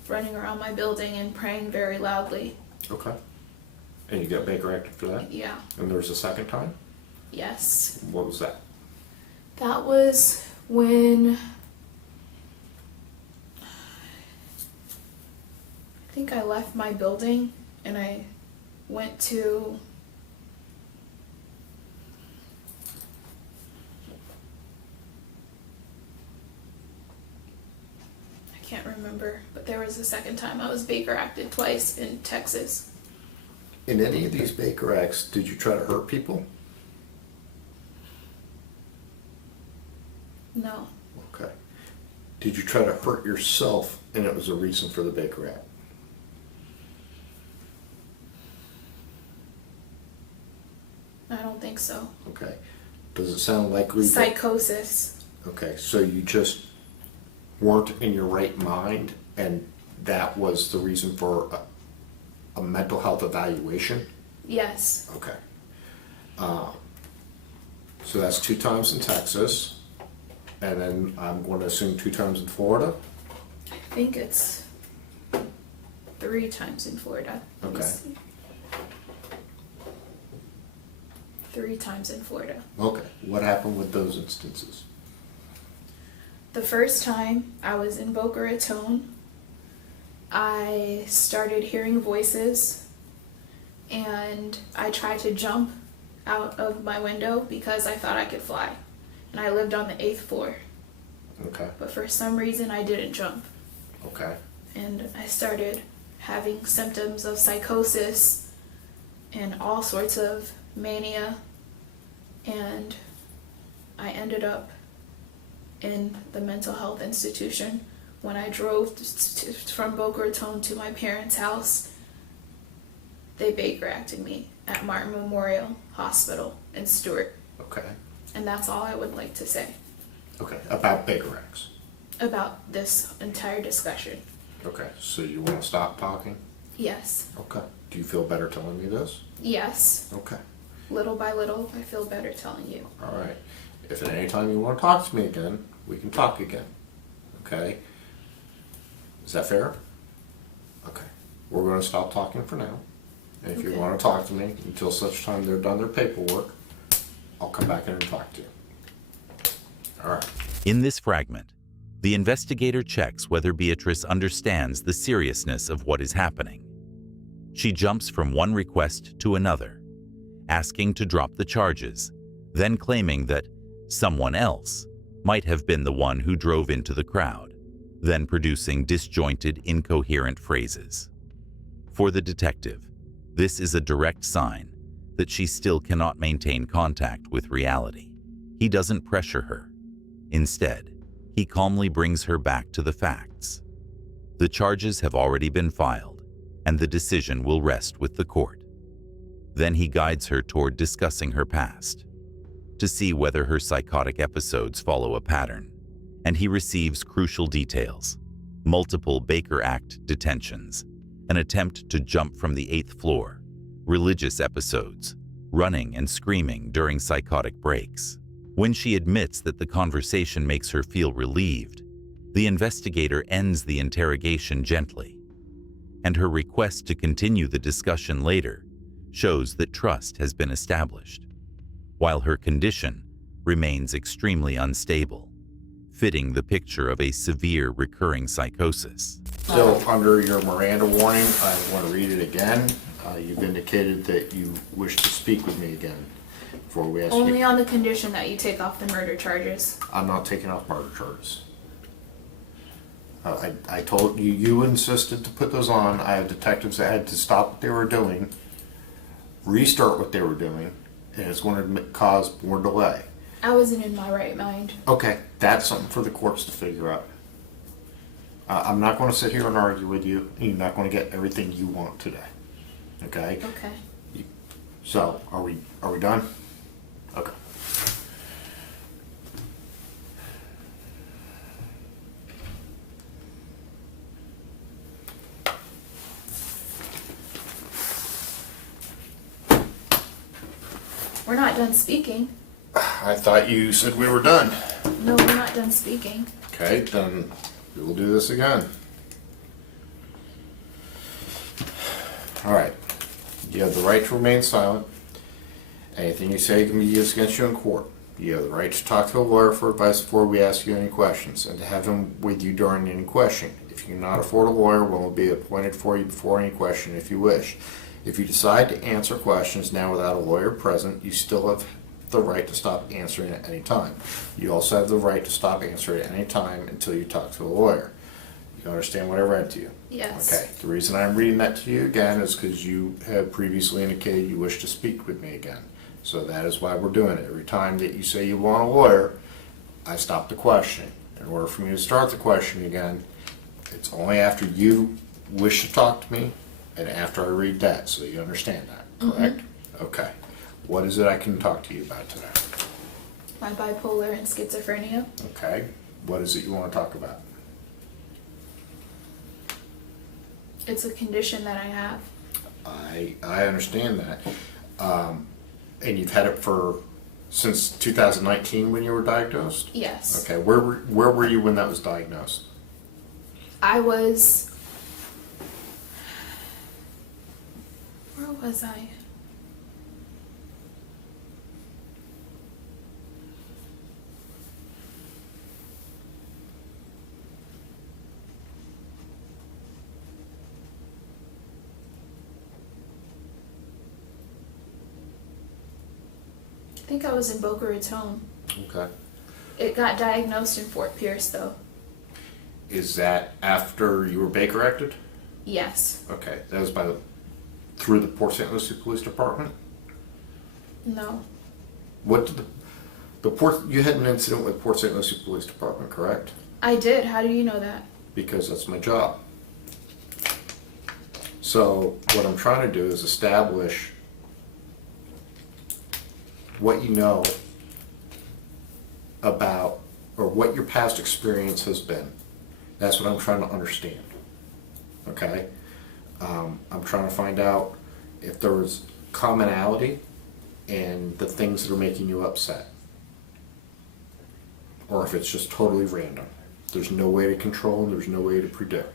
running around my building and praying very loudly. Okay. And you got Baker acted for that? Yeah. And there was a second time? Yes. What was that? That was when I think I left my building and I went to I can't remember, but there was a second time I was Baker acted twice in Texas. In any of these Baker acts, did you try to hurt people? No. Okay. Did you try to hurt yourself and it was a reason for the Baker act? I don't think so. Okay. Does it sound likely that... Psychosis. Okay, so you just weren't in your right mind and that was the reason for a mental health evaluation? Yes. Okay. So that's 2 times in Texas, and then I'm going to assume 2 times in Florida? I think it's 3 times in Florida. Let me Okay. see. 3 times in Florida. Okay. What happened with those instances? The first time I was in Boca Raton, I started hearing voices and I tried to jump out of my window because I thought I could fly. And I lived on the 8th floor. Okay. But for some reason I didn't jump. Okay. And I started having symptoms of psychosis and all sorts of mania. And I ended up in the mental health institution. When I drove from Boca Raton to my parents' house, they Baker acted me at Martin Memorial Hospital in Stewart. Okay. And that's all I would like to say Okay, about Baker X. about this entire discussion. Okay, so you want to stop talking? Yes. Okay. Do you feel better telling me this? Yes. Okay. Little by little, I feel better telling you. All right. If at any time you want to talk to me again, we can talk again. Okay? Is that fair? Okay. We're going to stop talking for now. And if you Okay. want to talk to me until such time they're done their paperwork, I'll come back in and talk to you. All right. In this fragment, the investigator checks whether Beatrice understands the seriousness of what is happening. She jumps from one request to another, asking to drop the charges, then claiming that someone else might have been the one who drove into the crowd, then producing disjointed, incoherent phrases. For the detective, this is a direct sign that she still cannot maintain contact with reality. He doesn't pressure her. Instead, he calmly brings her back to the facts. The charges have already been filed, and the decision will rest with the court. Then he guides her toward discussing her past, to see whether her psychotic episodes follow a pattern, and he receives crucial details: multiple Baker Act detentions, an attempt to jump from the 8th floor, religious episodes, running and screaming during psychotic breaks. When she admits that the conversation makes her feel relieved, the investigator ends the interrogation gently, and her request to continue the discussion later shows that trust has been established, while her condition remains extremely unstable, fitting the picture of a severe recurring psychosis. So, under your Miranda warning, I want to read it again. You've indicated that you wish to speak with me again before we ask Only you. on the condition that you take off the murder charges. I'm not taking off murder charges. I told you, you insisted to put those on. I have detectives that had to stop what they were doing, restart what they were doing, and it's going to cause more delay. I wasn't in my right mind. Okay, that's something for the courts to figure out. I'm not going to sit here and argue with you. You're not going to get everything you want today. Okay? Okay. So, are we done? Okay. We're not done speaking. I thought you said we were done. No, we're not done speaking. Okay, then we will do this again. All right. You have the right to remain silent. Anything you say can be used against you in court. You have the right to talk to a lawyer for advice before we ask you any questions, and to have him with you during any question. If you cannot afford a lawyer, one will be appointed for you before any question if you wish. If you decide to answer questions now without a lawyer present, you still have the right to stop answering at any time. You also have the right to stop answering at any time until you talk to a lawyer. You understand what I read to you? Yes. Okay. The reason I'm reading that to you again is because you have previously indicated you wish to speak with me again. So that is why we're doing it. Every time that you say you want a lawyer, I stop the questioning. In order for me to start the questioning again, it's only after you wish to talk to me and after I read that, so you understand that, correct? Okay. What is it I can talk to you about today? My bipolar and schizophrenia. Okay. What is it you want to talk about? It's a condition that I have. I understand that. And you've had it for since 2019 when you were diagnosed? Yes. Okay. Where were you when that was diagnosed? I was. Where was I? I think I was in Boca Raton. Okay. It got diagnosed in Fort Pierce, though. Is that after you were Baker acted? Yes. Okay. That was through the Port St. Lucie Police Department? No. What did you had an incident with Port St. Lucie Police Department, correct? I did. How do you know that? Because that's my job. So what I'm trying to do is establish what you know about, or what your past experience has been. That's what I'm trying to understand. Okay? I'm trying to find out if there was commonality in the things that are making you upset. Or if it's just totally random. There's no way to control and there's no way to predict.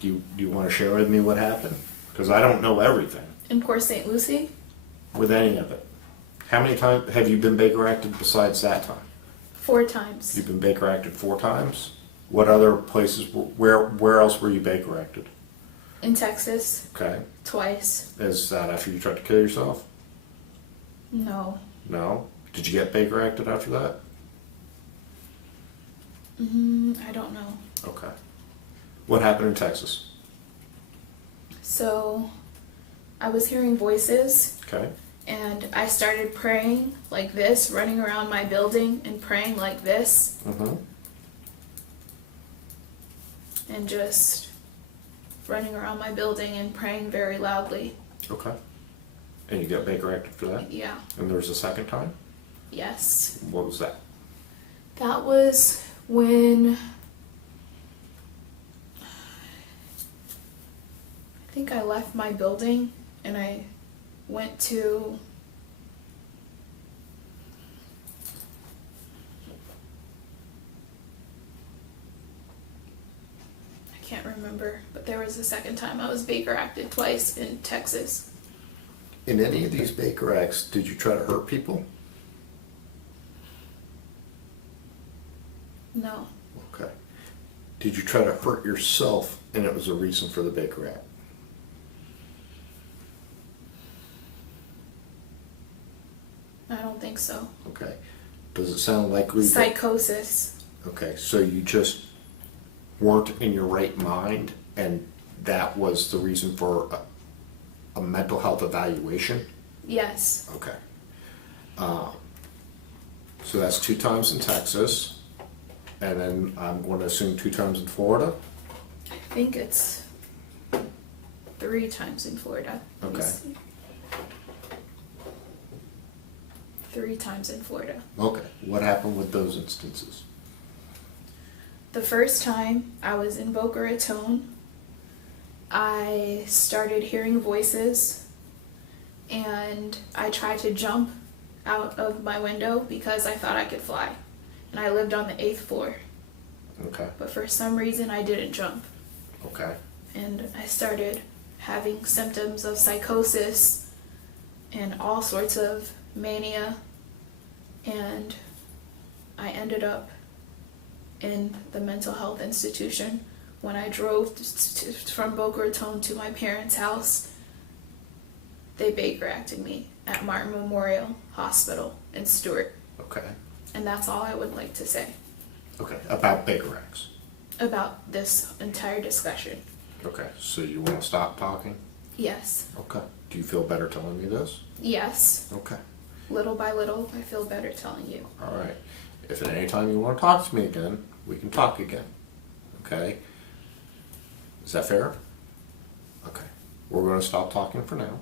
Do you want to share with me what happened? Because I don't know everything In Port St. Lucie, with any of it. How many times have you been Baker acted besides that time? 4 times. You've been Baker acted 4 times? What other places, where else were you Baker acted? In Texas, Okay. twice. Is that after you tried to kill yourself? No. No? Did you get Baker acted after that? I don't know. Okay. What happened in Texas? So, I was hearing voices, Okay. and I started praying like this, running around my building and praying like this, Mm-hmm. and just running around my building and praying very loudly. Okay. And you got Baker acted for that? Yeah. And there was a second time? Yes. What was that? That was when I think I left my building and I went to I can't remember, but there was a second time I was Baker acted twice in Texas. In any of these Baker acts, did you try to hurt people? No. Okay. Did you try to hurt yourself and it was a reason for the Baker act? I don't think so. Okay. Does it sound likely that... Psychosis. Okay, so you just weren't in your right mind and that was the reason for a mental health evaluation? Yes. Okay. So that's 2 times in Texas, and then I'm going to assume 2 times in Florida? I think it's 3 times in Florida. Let me Okay. see. 3 times in Florida. Okay, what happened with those instances? The first time I was in Boca Raton, I started hearing voices and I tried to jump out of my window because I thought I could fly. And I lived on the 8th floor, Okay, but for some reason I didn't jump. okay, And I started having symptoms of psychosis and all sorts of mania, and I ended up in the mental health institution. When I drove from Boca Raton to my parents' house, they Baker acted me at Martin Memorial Hospital in Stewart. okay, And that's all I would like to say okay, about Baker acts. about this entire discussion. Okay, so you want to stop talking? Yes. Okay. Do you feel better telling me this? Yes. Okay, Little by little, I feel better telling you. all right. If at any time you want to talk to me again, we can talk again. Okay? Is that fair? Okay. We're going to stop talking for now.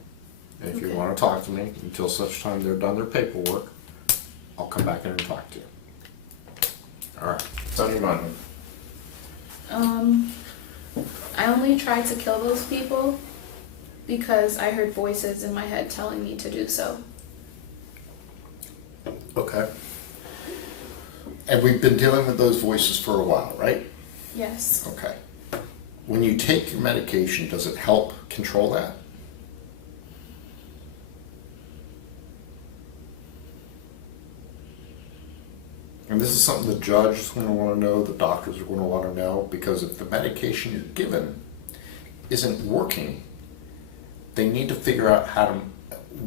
And if you Okay. want to talk to me until such time they're done their paperwork, I'll come back in and talk to you. All right. It's on your mind. I only tried to kill those people because I heard voices in my head telling me to do so. Okay. And we've been dealing with those voices for a while, right? Yes. Okay. When you take your medication, does it help control that? And this is something the judge is going to want to know, the doctors are going to want to know, because if the medication you're given isn't working, they need to figure out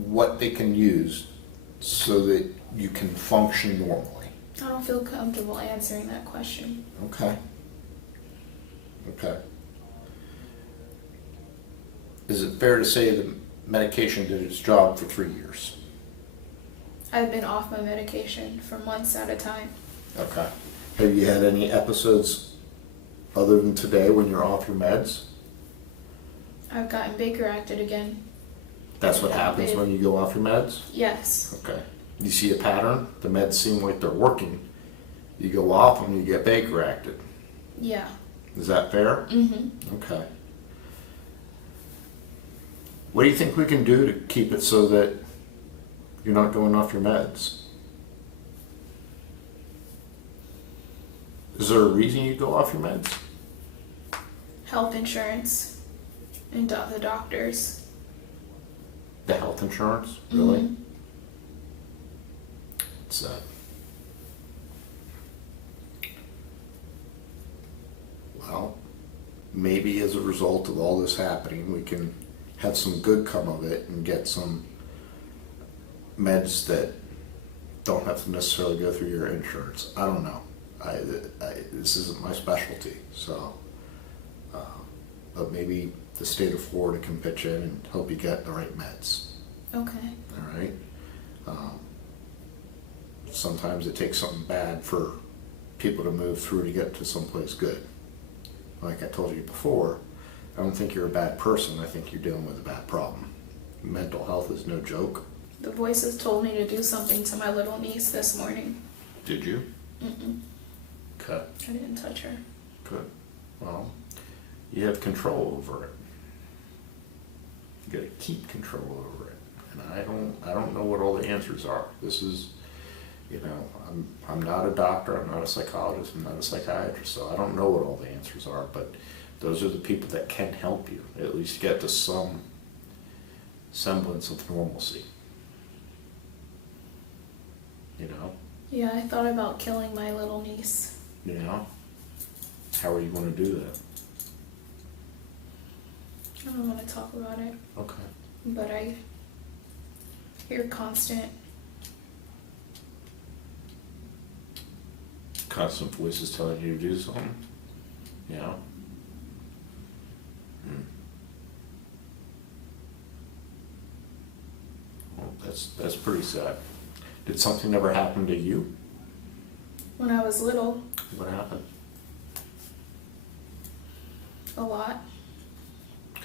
what they can use so that you can function normally. I don't feel comfortable answering that question. Okay. Okay. Is it fair to say the medication did its job for 3 years? I've been off my medication for months at a time. Okay. Have you had any episodes other than today when you're off your meds? I've gotten Baker acted again. That's what happens when you go off your meds? Yes. Okay. You see a pattern? The meds seem like they're working. You go off them, you get Baker acted. Yeah. Is that fair? Mm-hmm. Okay. What do you think we can do to keep it so that you're not going off your meds? Is there a reason you go off your meds? Health insurance and the doctors. The health insurance? Really? Mhm. It's well, maybe as a result of all this happening, we can have some good come of it and get some meds that don't have to necessarily go through your insurance. I don't know. This isn't my specialty, so. But maybe the state of Florida can pitch in and help you get the right meds. Okay. All right. Sometimes it takes something bad for people to move through to get to someplace good. Like I told you before, I don't think you're a bad person. I think you're dealing with a bad problem. Mental health is no joke. The voices told me to do something to my little niece this morning. Did you? Mm-mm. Okay. I didn't touch her. Good. Well, you have control over it. You got to keep control over it. And I don't know what all the answers are. This is, I'm not a doctor, I'm not a psychologist, I'm not a psychiatrist, so I don't know what all the answers are, but those are the people that can help you, at least get to some semblance of normalcy. Yeah, I thought about killing my little niece. How are you going to do that? I don't want to talk about it, Okay. but I hear constant Voices telling you to do something? Yeah. Well, that's pretty sad. Did something ever happen to you? when I was little, What happened? a lot.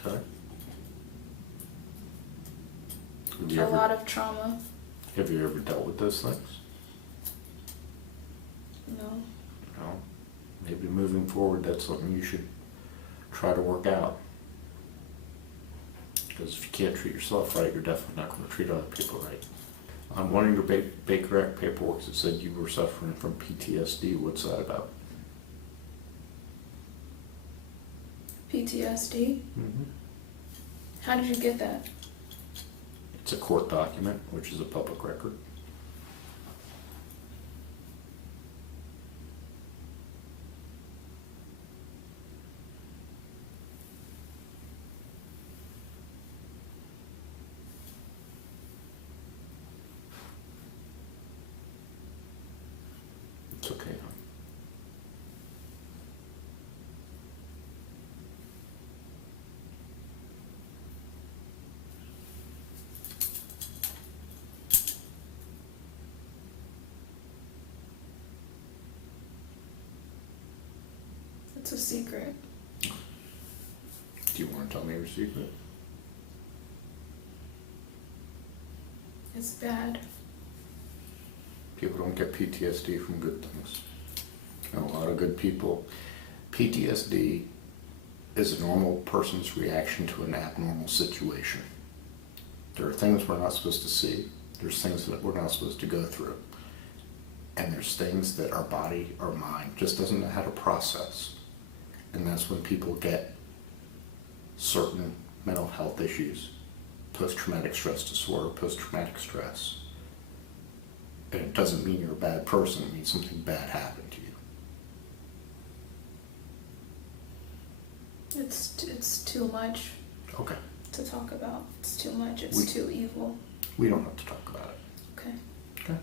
Okay. A lot of trauma. Have you ever dealt with those things? No. No. Maybe moving forward, that's something you should try to work out. Because if you can't treat yourself right, you're definitely not going to treat other people right. On one of your Baker Act paperwork, it said you were suffering from PTSD. What's that about? PTSD? How did you get that? It's a court document, which is a public record. It's okay, hon. It's a secret. Do you want to tell me your secret? It's bad. People don't get PTSD from good things. And a lot of good people. PTSD is a normal person's reaction to an abnormal situation. There are things we're not supposed to see. There's things that we're not supposed to go through. And there's things that our body, our mind, just doesn't know how to process. And that's when people get certain mental health issues, post-traumatic stress disorder, post-traumatic stress. And it doesn't mean you're a bad person, it means something bad happened to you. It's too much Okay, to talk about. It's too much. It's We- too evil. we don't have to talk about it. Okay. Okay.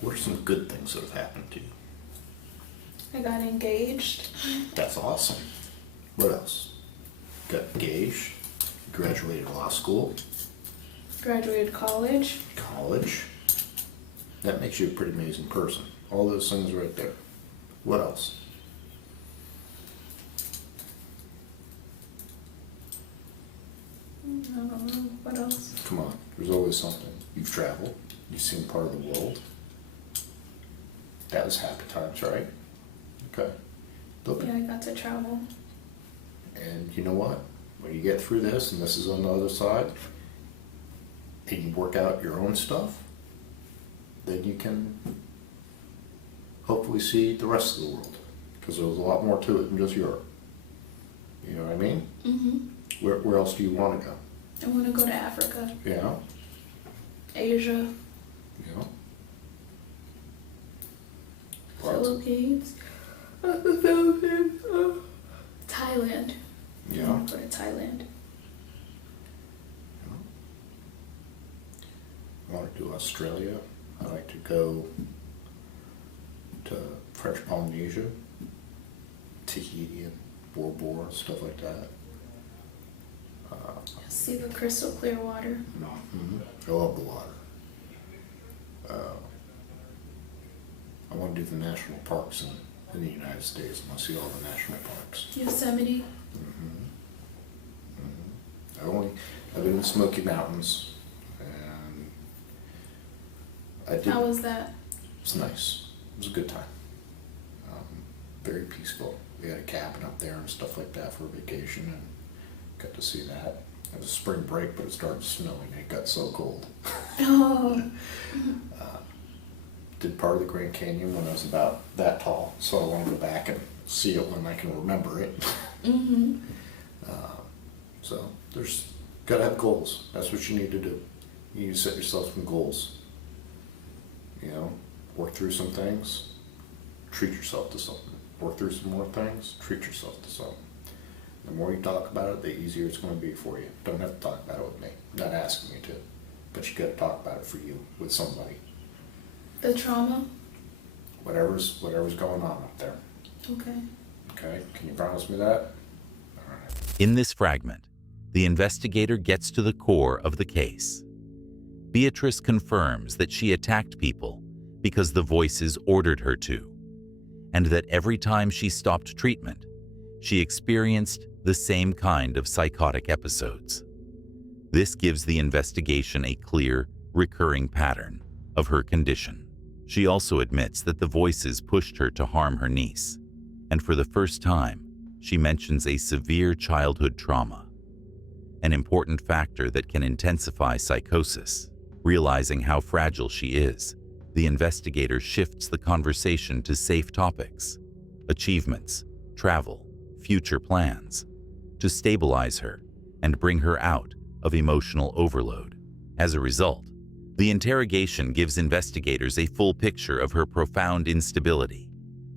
What are some good things that have happened to you? I got engaged. That's awesome. What else? Got engaged, graduated law school. Graduated college. College. That makes you a pretty amazing person. All those things right there. What else? I don't know. What else? Come on, there's always something. You've traveled. You've seen part of the world. That was happy times, right? Okay. Look, Yeah, I got to travel. and you know what? When you get through this, and this is on the other side, and you work out your own stuff, then you can hopefully see the rest of the world. Because there's a lot more to it than just Europe. You know what I mean? Mm-hmm. Where else do you want to go? I want to go to Africa, Yeah, Asia, yeah. Philippines, Thailand. I Yeah. want to go to Thailand. I want to do Australia. I like to go to French Polynesia, Tahiti, and Bora Bora, stuff like that. See the crystal clear water. I love the water. I want to do the national parks in the United States. I want to see all the national parks. Yosemite. I've been in the Smoky Mountains, and I did. How was that? It was nice. It was a good time. Very peaceful. We had a cabin up there and stuff like that for a vacation, and got to see that. It was spring break, but it started snowing and it got so cold. Oh, Did part of the Grand Canyon when I was about that tall, so I want to go back and see it when I can remember it. mm-hmm. So there's gotta have goals. That's what you need to do. You need to set yourself some goals. You know, work through some things, treat yourself to something. Work through some more things, treat yourself to something. The more you talk about it, the easier it's going to be for you. Don't have to talk about it with me. I'm not asking you to, but you got to talk about it for you with somebody. The trauma. Whatever's going on up there. Okay. Okay, can you promise me that? All right. In this fragment, the investigator gets to the core of the case. Beatrice confirms that she attacked people because the voices ordered her to, and that every time she stopped treatment, she experienced the same kind of psychotic episodes. This gives the investigation a clear, recurring pattern of her condition. She also admits that the voices pushed her to harm her niece, and for the first time, she mentions a severe childhood trauma, an important factor that can intensify psychosis. Realizing how fragile she is, the investigator shifts the conversation to safe topics, achievements, travel, future plans, to stabilize her and bring her out of emotional overload. As a result, the interrogation gives investigators a full picture of her profound instability,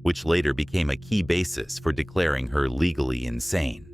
which later became a key basis for declaring her legally insane.